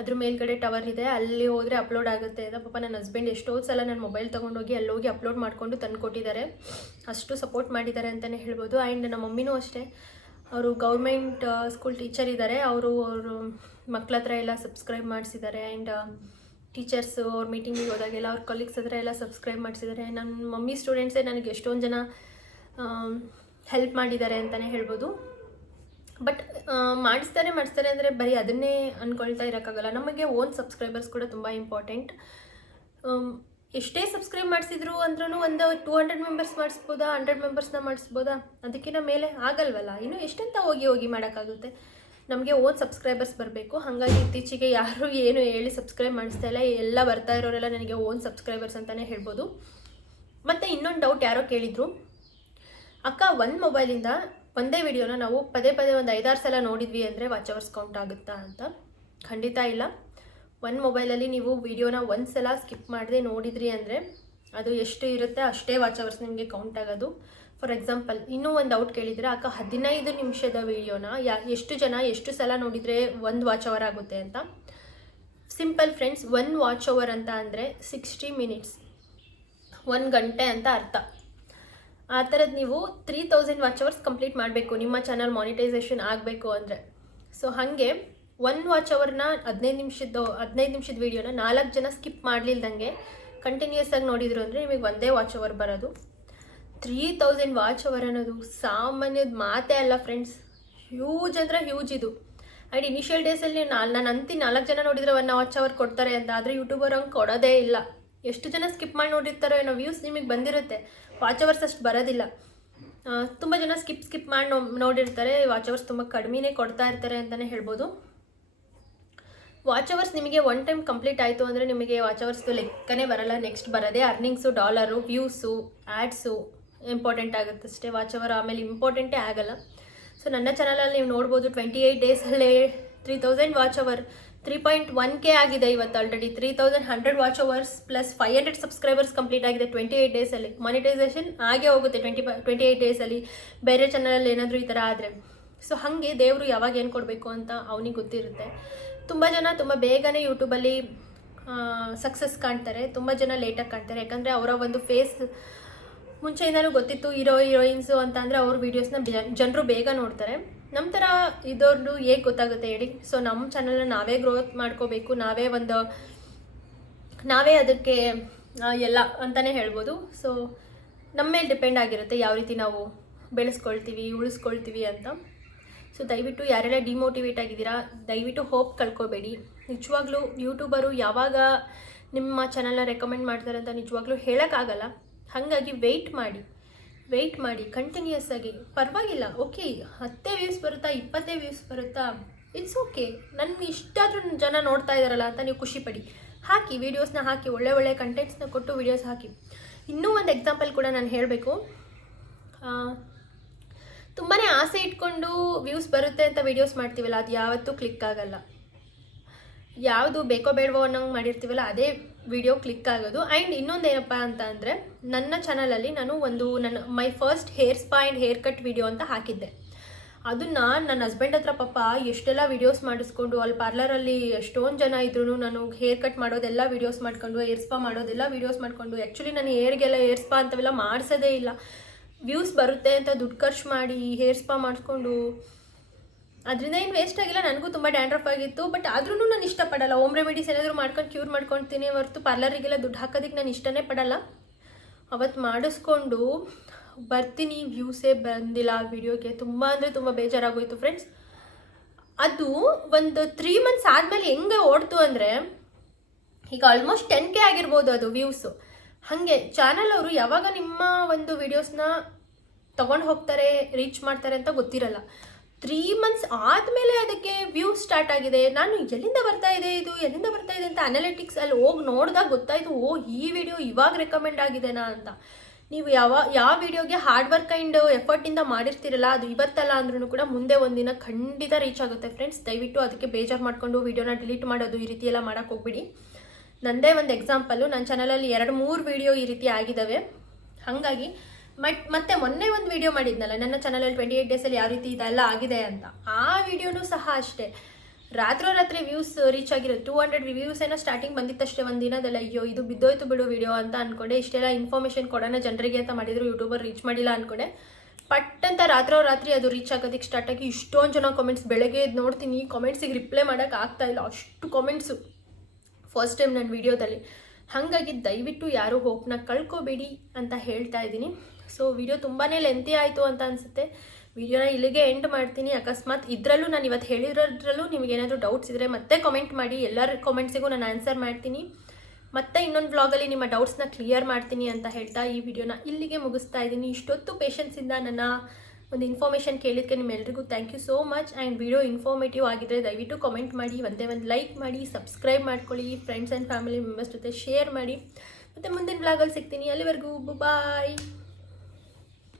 ಅದ್ರ ಮೇಲ್ಗಡೆ ಟವರ್ ಇದೆ, ಅಲ್ಲಿ ಹೋದರೆ ಅಪ್ಲೋಡ್ ಆಗುತ್ತೆ ಅಂತ ಪಾಪ ನನ್ನ ಹಸ್ಬೆಂಡ್ ಎಷ್ಟೋ ಸಲ ನನ್ನ ಮೊಬೈಲ್ ತೊಗೊಂಡೋಗಿ ಅಲ್ಲೋಗಿ ಅಪ್ಲೋಡ್ ಮಾಡಿಕೊಂಡು ತಂದುಕೊಟ್ಟಿದ್ದಾರೆ. ಅಷ್ಟು ಸಪೋರ್ಟ್ ಮಾಡಿದ್ದಾರೆ ಅಂತಲೇ ಹೇಳ್ಬೋದು. ಆ್ಯಂಡ್ ನಮ್ಮ ಮಮ್ಮಿನೂ ಅಷ್ಟೇ, ಅವರು ಗೌರ್ಮೆಂಟ್ ಸ್ಕೂಲ್ ಟೀಚರ್ ಇದ್ದಾರೆ. ಅವರು ಮಕ್ಕಳ ಹತ್ರ ಎಲ್ಲ ಸಬ್ಸ್ಕ್ರೈಬ್ ಮಾಡಿಸಿದ್ದಾರೆ. ಆ್ಯಂಡ್ ಟೀಚರ್ಸು ಅವ್ರ ಮೀಟಿಂಗಿಗೆ ಹೋದಾಗೆಲ್ಲ ಅವ್ರ ಕೊಲೀಗ್ಸ್ ಹತ್ರ ಎಲ್ಲ ಸಬ್ಸ್ಕ್ರೈಬ್ ಮಾಡಿಸಿದ್ದಾರೆ. ನನ್ನ ಮಮ್ಮಿ ಸ್ಟೂಡೆಂಟ್ಸೇ ನನಗೆ ಎಷ್ಟೊಂದು ಜನ ಹೆಲ್ಪ್ ಮಾಡಿದ್ದಾರೆ ಅಂತಲೇ ಹೇಳ್ಬೋದು. ಬಟ್ ಮಾಡಿಸ್ತಾರೆ ಅಂದರೆ ಬರೀ ಅದನ್ನೇ ಅಂದ್ಕೊಳ್ತಾ ಇರೋಕ್ಕಾಗಲ್ಲ. ನಮಗೆ ಓನ್ ಸಬ್ಸ್ಕ್ರೈಬರ್ಸ್ ಕೂಡ ತುಂಬ ಇಂಪಾರ್ಟೆಂಟ್. ಎಷ್ಟೇ ಸಬ್ಸ್ಕ್ರೈಬ್ ಮಾಡಿಸಿದ್ರು ಅಂದ್ರೂ ಒಂದು 200 ಮೆಂಬರ್ಸ್ ಮಾಡಿಸ್ಬೋದಾ, 100 ಮೆಂಬರ್ಸ್ನ ಮಾಡಿಸ್ಬೋದಾ? ಅದಕ್ಕಿಂತ ಮೇಲೆ ಆಗಲ್ವಲ್ಲ. ಇನ್ನು ಎಷ್ಟಂತ ಹೋಗಿ ಮಾಡೋಕ್ಕಾಗುತ್ತೆ? ನಮಗೆ ಓನ್ ಸಬ್ಸ್ಕ್ರೈಬರ್ಸ್ ಬರಬೇಕು. ಹಾಗಾಗಿ ಇತ್ತೀಚೆಗೆ ಯಾರು ಏನು ಹೇಳಿ ಸಬ್ಸ್ಕ್ರೈಬ್ ಮಾಡಿಸ್ತಾ ಇಲ್ಲ, ಎಲ್ಲ ಬರ್ತಾ ಇರೋರೆಲ್ಲ ನನಗೆ ಓನ್ ಸಬ್ಸ್ಕ್ರೈಬರ್ಸ್ ಅಂತಲೇ ಹೇಳ್ಬೋದು. ಮತ್ತು ಇನ್ನೊಂದು ಡೌಟ್ ಯಾರೋ ಕೇಳಿದರು, ಅಕ್ಕ ಒಂದು ಮೊಬೈಲಿಂದ ಒಂದೇ ವಿಡಿಯೋನ ನಾವು ಪದೇ ಒಂದು 5-6 ಸಲ ನೋಡಿದ್ವಿ ಅಂದರೆ ವಾಚ್ ಅವರ್ಸ್ ಕೌಂಟ್ ಆಗುತ್ತಾ ಅಂತ? ಖಂಡಿತ ಇಲ್ಲ. ಒಂದು ಮೊಬೈಲಲ್ಲಿ ನೀವು ವಿಡಿಯೋನ ಒಂದು ಸಲ ಸ್ಕಿಪ್ ಮಾಡದೆ ನೋಡಿದ್ರಿ ಅಂದರೆ ಅದು ಎಷ್ಟು ಇರುತ್ತೆ ಅಷ್ಟೇ ವಾಚ್ ಅವರ್ಸ್ ನಿಮಗೆ ಕೌಂಟ್ ಆಗೋದು. ಫಾರ್ ಎಕ್ಸಾಂಪಲ್, ಇನ್ನೂ ಒಂದು ಡೌಟ್ ಕೇಳಿದರೆ, ಅಕ್ಕ 15 ನಿಮಿಷದ ವಿಡಿಯೋನ ಎಷ್ಟು ಸಲ ನೋಡಿದರೆ ಒಂದು ವಾಚ್ ಅವರ್ ಆಗುತ್ತೆ ಅಂತ? ಸಿಂಪಲ್ ಫ್ರೆಂಡ್ಸ್, 1 ವಾಚ್ ಅವರ್ ಅಂತ ಅಂದರೆ 60 ಮಿನಿಟ್ಸ್, 1 ಗಂಟೆ ಅಂತ ಅರ್ಥ. ಆ ಥರದ್ದು ನೀವು 3000 ವಾಚ್ ಅವರ್ಸ್ ಕಂಪ್ಲೀಟ್ ಮಾಡಬೇಕು ನಿಮ್ಮ ಚಾನಲ್ ಮಾನಿಟೈಸೇಷನ್ ಆಗಬೇಕು ಅಂದರೆ. ಸೊ ಹಾಗೆ 1 ವಾಚ್ ಅವರ್ನ 15 ನಿಮಿಷದ ವೀಡಿಯೋನ 4 ಜನ ಸ್ಕಿಪ್ ಮಾಡಲಿಲ್ದಂಗೆ ಕಂಟಿನ್ಯೂಸ್ ಆಗಿ ನೋಡಿದ್ರು ಅಂದರೆ ನಿಮಗೆ ಒಂದೇ ವಾಚ್ ಅವರ್ ಬರೋದು. 3000 ವಾಚ್ ಅವರ್ ಅನ್ನೋದು ಸಾಮಾನ್ಯದ ಮಾತೇ ಅಲ್ಲ ಫ್ರೆಂಡ್ಸ್. ಹ್ಯೂಜ್ ಅಂದರೆ ಹ್ಯೂಜ್ ಇದು. ಆ್ಯಂಡ್ ಇನಿಷಿಯಲ್ ಡೇಸಲ್ಲಿ ನಾನು 4 ಜನ ನೋಡಿದರೆ 1 ವಾಚ್ ಅವರ್ ಕೊಡ್ತಾರೆ ಅಂತ. ಆದರೆ ಯೂಟ್ಯೂಬರ್ ಹಂಗೆ ಕೊಡೋದೇ ಇಲ್ಲ. ಎಷ್ಟು ಜನ ಸ್ಕಿಪ್ ಮಾಡಿ ನೋಡಿರ್ತಾರೋ ಏನೋ, ವ್ಯೂಸ್ ನಿಮಗೆ ಬಂದಿರುತ್ತೆ, ವಾಚ್ ಅವರ್ಸ್ ಅಷ್ಟು ಬರೋದಿಲ್ಲ. ತುಂಬ ಜನ ಸ್ಕಿಪ್ ಮಾಡಿ ನೋಡಿರ್ತಾರೆ, ವಾಚ್ ಅವರ್ಸ್ ತುಂಬ ಕಡಿಮೆನೇ ಕೊಡ್ತಾ ಇರ್ತಾರೆ ಅಂತಲೇ ಹೇಳ್ಬೋದು. ವಾಚ್ ಅವರ್ಸ್ ನಿಮಗೆ 1 ಟೈಮ್ ಕಂಪ್ಲೀಟ್ ಆಯಿತು ಅಂದರೆ ನಿಮಗೆ ವಾಚ್ ಅವರ್ಸ್ದು ಲೆಕ್ಕನೇ ಬರಲ್ಲ. ನೆಕ್ಸ್ಟ್ ಬರೋದೇ earnings, dollar, views, ads important ಆಗುತ್ತೆ ಅಷ್ಟೇ. ವಾಚ್ ಅವರ್ ಆಮೇಲೆ ಇಂಪಾರ್ಟೆಂಟೇ ಆಗಲ್ಲ. ಸೊ ನನ್ನ ಚಾನಲಲ್ಲಿ ನೀವು ನೋಡ್ಬೋದು 28 ಡೇಸಲ್ಲೇ 3000 ವಾಚ್ ಅವರ್, 3.1K ಆಗಿದೆ ಇವತ್ತು already. 3100 watch hours plus 500 subscribers complete ಆಗಿದೆ 28 ಡೇಸಲ್ಲಿ. ಮಾನಿಟೈಸೇಷನ್ ಆಗೇ ಹೋಗುತ್ತೆ 28 ಡೇಸಲ್ಲಿ, ಬೇರೆ ಚಾನಲಲ್ಲಿ ಏನಾದರೂ ಈ ಥರ ಆದರೆ. ಸೊ ಹಾಗೆ ದೇವರು ಯಾವಾಗ ಏನು ಕೊಡಬೇಕು ಅಂತ ಅವನಿಗೆ ಗೊತ್ತಿರುತ್ತೆ. ತುಂಬ ಜನ ತುಂಬ ಬೇಗನೆ ಯೂಟ್ಯೂಬಲ್ಲಿ ಸಕ್ಸಸ್ ಕಾಣ್ತಾರೆ, ತುಂಬ ಜನ ಲೇಟಾಗಿ ಕಾಣ್ತಾರೆ. ಯಾಕಂದರೆ ಅವರ ಒಂದು ಫೇಸ್ ಮುಂಚೆಯಿಂದಲೂ ಗೊತ್ತಿತ್ತು, ಹೀರೋಯಿನ್ಸು ಅಂತ ಅಂದರೆ ಅವ್ರ ವೀಡಿಯೋಸ್ನ ಜನರು ಬೇಗ ನೋಡ್ತಾರೆ. ನಮ್ಮ ಥರ ಇದೊಂದು ಹೇಗೆ ಗೊತ್ತಾಗುತ್ತೆ ಹೇಳಿ? ಸೊ ನಮ್ಮ ಚಾನಲ್ನ ನಾವೇ ಗ್ರೋತ್ ಮಾಡ್ಕೋಬೇಕು, ನಾವೇ ಅದಕ್ಕೆ ಎಲ್ಲ ಅಂತಲೇ ಹೇಳ್ಬೋದು. ಸೊ ನಮ್ಮ ಮೇಲೆ ಡಿಪೆಂಡ್ ಆಗಿರುತ್ತೆ ಯಾವ ರೀತಿ ನಾವು ಬೆಳೆಸ್ಕೊಳ್ತೀವಿ, ಉಳಿಸ್ಕೊಳ್ತೀವಿ ಅಂತ. ಸೊ ದಯವಿಟ್ಟು ಯಾರೆಲ್ಲ ಡಿಮೋಟಿವೇಟ್ ಆಗಿದ್ದೀರಾ, ದಯವಿಟ್ಟು ಹೋಪ್ ಕಳ್ಕೊಬೇಡಿ. ನಿಜವಾಗ್ಲೂ ಯೂಟ್ಯೂಬರು ಯಾವಾಗ ನಿಮ್ಮ ಚಾನಲ್ನ ರೆಕಮೆಂಡ್ ಮಾಡ್ತಾರೆ ಅಂತ ನಿಜವಾಗ್ಲೂ ಹೇಳೋಕ್ಕಾಗಲ್ಲ. ಹಾಗಾಗಿ ವೆಯ್ಟ್ ಮಾಡಿ ಕಂಟಿನ್ಯೂಸ್ ಆಗಿ. ಪರವಾಗಿಲ್ಲ, ಓಕೆ 10 ವ್ಯೂಸ್ ಬರುತ್ತಾ, 20 ವ್ಯೂಸ್ ಬರುತ್ತಾ, ಇಟ್ಸ್ ಓಕೆ. ನನ್ನ ಇಷ್ಟಾದರೂ ಜನ ನೋಡ್ತಾ ಇದ್ದಾರಲ್ಲ ಅಂತ ನೀವು ಖುಷಿಪಡಿ. ಹಾಕಿ, ವೀಡಿಯೋಸ್ನ ಹಾಕಿ, ಒಳ್ಳೆ ಒಳ್ಳೆ ಕಂಟೆಂಟ್ಸ್ನ ಕೊಟ್ಟು ವೀಡಿಯೋಸ್ ಹಾಕಿ. ಇನ್ನೂ ಒಂದು ಎಕ್ಸಾಂಪಲ್ ಕೂಡ ನಾನು ಹೇಳಬೇಕು. ತುಂಬಾ ಆಸೆ ಇಟ್ಕೊಂಡು ವ್ಯೂಸ್ ಬರುತ್ತೆ ಅಂತ ವೀಡಿಯೋಸ್ ಮಾಡ್ತೀವಲ್ಲ, ಅದು ಯಾವತ್ತೂ ಕ್ಲಿಕ್ ಆಗಲ್ಲ. ಯಾವುದು ಬೇಕೋ ಬೇಡವೋ ಅನ್ನೋಂಗೆ ಮಾಡಿರ್ತೀವಲ್ಲ ಅದೇ ವಿಡಿಯೋ ಕ್ಲಿಕ್ ಆಗೋದು. ಆ್ಯಂಡ್ ಇನ್ನೊಂದು ಏನಪ್ಪ ಅಂತ ಅಂದರೆ, ನನ್ನ ಚಾನಲಲ್ಲಿ ನಾನು my first hair spa and hair cut video ಅಂತ ಹಾಕಿದ್ದೆ. ಅದನ್ನು ನನ್ನ ಹಸ್ಬೆಂಡ್ ಹತ್ರ ಪಾಪ ಎಷ್ಟೆಲ್ಲ ವೀಡಿಯೋಸ್ ಮಾಡಿಸ್ಕೊಂಡು, ಅಲ್ಲಿ ಪಾರ್ಲರಲ್ಲಿ ಎಷ್ಟೊಂದು ಜನ ಇದ್ರೂ ನಾನು ಹೇರ್ ಕಟ್ ಮಾಡೋದೆಲ್ಲ ವೀಡಿಯೋಸ್ ಮಾಡ್ಕೊಂಡು, ಹೇರ್ ಸ್ಪಾ ಮಾಡೋದೆಲ್ಲ ವೀಡಿಯೋಸ್ ಮಾಡಿಕೊಂಡು, ಆ್ಯಕ್ಚುಲಿ ನಾನು ಹೇರ್ ಸ್ಪಾ ಅಂತವೆಲ್ಲ ಮಾಡಿಸೋದೇ ಇಲ್ಲ. ವ್ಯೂಸ್ ಬರುತ್ತೆ ಅಂತ ದುಡ್ಡು ಖರ್ಚು ಮಾಡಿ ಹೇರ್ ಸ್ಪಾ ಮಾಡಿಸ್ಕೊಂಡು ಅದರಿಂದ ಏನು ವೇಸ್ಟ್ ಆಗಿಲ್ಲ. ನನಗೂ ತುಂಬ ಡ್ಯಾಂಡ್ರಫ್ ಆಗಿತ್ತು. ಬಟ್ ಆದ್ರೂ ನಾನು ಇಷ್ಟಪಡಲ್ಲ. ಹೋಮ್ ರೆಮಿಡೀಸ್ ಏನಾದರೂ ಮಾಡ್ಕೊಂಡು ಕ್ಯೂರ್ ಮಾಡ್ಕೊಳ್ತೀನಿ ಹೊರತು ಪಾರ್ಲರಿಗೆಲ್ಲ ದುಡ್ಡು ಹಾಕೋದಕ್ಕೆ ನಾನು ಇಷ್ಟನೇ ಪಡಲ್ಲ. ಅವತ್ತು ಮಾಡಿಸ್ಕೊಂಡು ಬರ್ತೀನಿ, ವ್ಯೂಸೇ ಬಂದಿಲ್ಲ ಆ ವಿಡಿಯೋಗೆ. ತುಂಬ ಅಂದರೆ ತುಂಬ ಬೇಜಾರಾಗೋಯ್ತು ಫ್ರೆಂಡ್ಸ್. ಅದು ಒಂದು 3 months ಆದಮೇಲೆ ಹೆಂಗೆ ಓಡ್ತು ಅಂದರೆ, ಈಗ ಆಲ್ಮೋಸ್ಟ್ 10K ಆಗಿರ್ಬೋದು ಅದು ವ್ಯೂಸು. ಹಾಗೆ ಚಾನಲ್ ಅವರು ಯಾವಾಗ ನಿಮ್ಮ ಒಂದು ವಿಡಿಯೋಸ್ನ ತೊಗೊಂಡು ಹೋಗ್ತಾರೆ, ರೀಚ್ ಮಾಡ್ತಾರೆ ಅಂತ ಗೊತ್ತಿರಲ್ಲ. 3 months ಆದಮೇಲೆ ಅದಕ್ಕೆ ವ್ಯೂಸ್ ಸ್ಟಾರ್ಟ್ ಆಗಿದೆ. ನಾನು ಎಲ್ಲಿಂದ ಬರ್ತಾ ಇದೆ ಅಂತ ಅನಾಲಿಟಿಕ್ಸ್ ಅಲ್ಲಿ ಹೋಗಿ ನೋಡಿದಾಗ ಗೊತ್ತಾಯಿತು, ಓ ಈ ವಿಡಿಯೋ ಇವಾಗ ರೆಕಮೆಂಡ್ ಆಗಿದೆನಾ ಅಂತ. ನೀವು ಯಾವ ವಿಡಿಯೋಗೆ ಹಾರ್ಡ್ ವರ್ಕ್ ಆ್ಯಂಡ್ ಎಫರ್ಟಿಂದ ಮಾಡಿರ್ತೀರಲ್ಲ, ಅದು ಇವತ್ತಲ್ಲ ಅಂದ್ರೂ ಕೂಡ ಮುಂದೆ ಒಂದಿನ ಖಂಡಿತ ರೀಚ್ ಆಗುತ್ತೆ ಫ್ರೆಂಡ್ಸ್. ದಯವಿಟ್ಟು ಅದಕ್ಕೆ ಬೇಜಾರು ಮಾಡಿಕೊಂಡು ವಿಡಿಯೋನ ಡಿಲೀಟ್ ಮಾಡೋದು ಈ ರೀತಿ ಎಲ್ಲ ಮಾಡೋಕ್ಕೆ ಹೋಗ್ಬಿಡಿ. ನಂದೇ ಒಂದು ಎಕ್ಸಾಂಪಲ್ಲು, ನನ್ನ ಚಾನಲಲ್ಲಿ 2-3 ವಿಡಿಯೋ ಈ ರೀತಿ ಆಗಿದ್ದಾವೆ. ಹಾಗಾಗಿ ಮತ್ತೆ ಮೊನ್ನೆ ಒಂದು ವಿಡಿಯೋ ಮಾಡಿದ್ನಲ್ಲ ನನ್ನ ಚಾನಲಲ್ಲಿ 28 ಡೇಸಲ್ಲಿ ಯಾವ ರೀತಿ ಇದೆಲ್ಲ ಆಗಿದೆ ಅಂತ, ಆ ವಿಡಿಯೋನೂ ಸಹ ಅಷ್ಟೇ ರಾತ್ರಿ ವ್ಯೂಸ್ ರೀಚ್ ಆಗಿರೋದು. 200 ರಿವ್ಯೂಸ್ ಏನೋ ಸ್ಟಾರ್ಟಿಂಗ್ ಬಂದಿತ್ತಷ್ಟೇ ಒಂದು ದಿನದಲ್ಲ. ಅಯ್ಯೋ ಇದು ಬಿದ್ದೋಯ್ತು ಬಿಡು ವಿಡಿಯೋ ಅಂತ ಅಂದ್ಕೊಂಡೆ. ಇಷ್ಟೆಲ್ಲ ಇನ್ಫಾರ್ಮೇಷನ್ ಕೊಡೋಣ ಜನರಿಗೆ ಅಂತ ಮಾಡಿದ್ರು, ಯೂಟ್ಯೂಬರ್ ರೀಚ್ ಮಾಡಿಲ್ಲ ಅಂದ್ಕೊಂಡೆ. ಪಟ್ ಅಂತ ರಾತ್ರಿ ಅದು ರೀಚ್ ಆಗೋದಕ್ಕೆ ಸ್ಟಾರ್ಟ್ ಆಗಿ ಇಷ್ಟೊಂದು ಜನ ಕಾಮೆಂಟ್ಸ್. ಬೆಳಗ್ಗೆ ಎದ್ದು ನೋಡ್ತೀನಿ, ಕಾಮೆಂಟ್ಸಿಗೆ ರಿಪ್ಲೈ ಮಾಡೋಕ್ಕೆ ಆಗ್ತಾಯಿಲ್ಲ, ಅಷ್ಟು ಕಾಮೆಂಟ್ಸು ಫಸ್ಟ್ ಟೈಮ್ ನನ್ನ ವಿಡಿಯೋದಲ್ಲಿ. ಹಾಗಾಗಿ ದಯವಿಟ್ಟು ಯಾರೂ ಹೋಪ್ನ ಕಳ್ಕೊಬೇಡಿ ಅಂತ ಹೇಳ್ತಾ ಇದ್ದೀನಿ. ಸೊ ವಿಡಿಯೋ ತುಂಬಾ ಲೆಂತಿ ಆಯಿತು ಅಂತ ಅನಿಸುತ್ತೆ. ವಿಡಿಯೋನ ಇಲ್ಲಿಗೆ ಎಂಡ್ ಮಾಡ್ತೀನಿ. ಅಕಸ್ಮಾತ್ ಇದರಲ್ಲೂ ನಾನು ಇವತ್ತು ಹೇಳಿರೋದ್ರಲ್ಲೂ ನಿಮಗೇನಾದರೂ ಡೌಟ್ಸ್ ಇದ್ದರೆ ಮತ್ತೆ ಕಾಮೆಂಟ್ ಮಾಡಿ, ಎಲ್ಲರ ಕಾಮೆಂಟ್ಸಿಗೂ ನಾನು ಆನ್ಸರ್ ಮಾಡ್ತೀನಿ. ಮತ್ತೆ ಇನ್ನೊಂದು ವ್ಲಾಗಲ್ಲಿ ನಿಮ್ಮ ಡೌಟ್ಸ್ನ ಕ್ಲಿಯರ್ ಮಾಡ್ತೀನಿ ಅಂತ ಹೇಳ್ತಾ ಈ ವಿಡಿಯೋನ ಇಲ್ಲಿಗೆ ಮುಗಿಸ್ತಾ ಇದ್ದೀನಿ. ಇಷ್ಟೊತ್ತು ಪೇಷನ್ಸಿಂದ ನನ್ನ ಒಂದು ಇನ್ಫಾರ್ಮೇಷನ್ ಕೇಳಿದ್ದಕ್ಕೆ ನಿಮ್ಮೆಲ್ಲರಿಗೂ thank you so much. And video informative ಆಗಿದ್ದರೆ ದಯವಿಟ್ಟು ಕಾಮೆಂಟ್ ಮಾಡಿ, ಒಂದು ಲೈಕ್ ಮಾಡಿ, ಸಬ್ಸ್ಕ್ರೈಬ್ ಮಾಡ್ಕೊಳ್ಳಿ, ಫ್ರೆಂಡ್ಸ್ ಆ್ಯಂಡ್ ಫ್ಯಾಮಿಲಿ ಮೆಂಬರ್ಸ್ ಜೊತೆ ಶೇರ್ ಮಾಡಿ. ಮತ್ತು ಮುಂದಿನ ವ್ಲಾಗಲ್ಲಿ ಸಿಗ್ತೀನಿ. ಅಲ್ಲಿವರೆಗೂ ಬಾಯ್.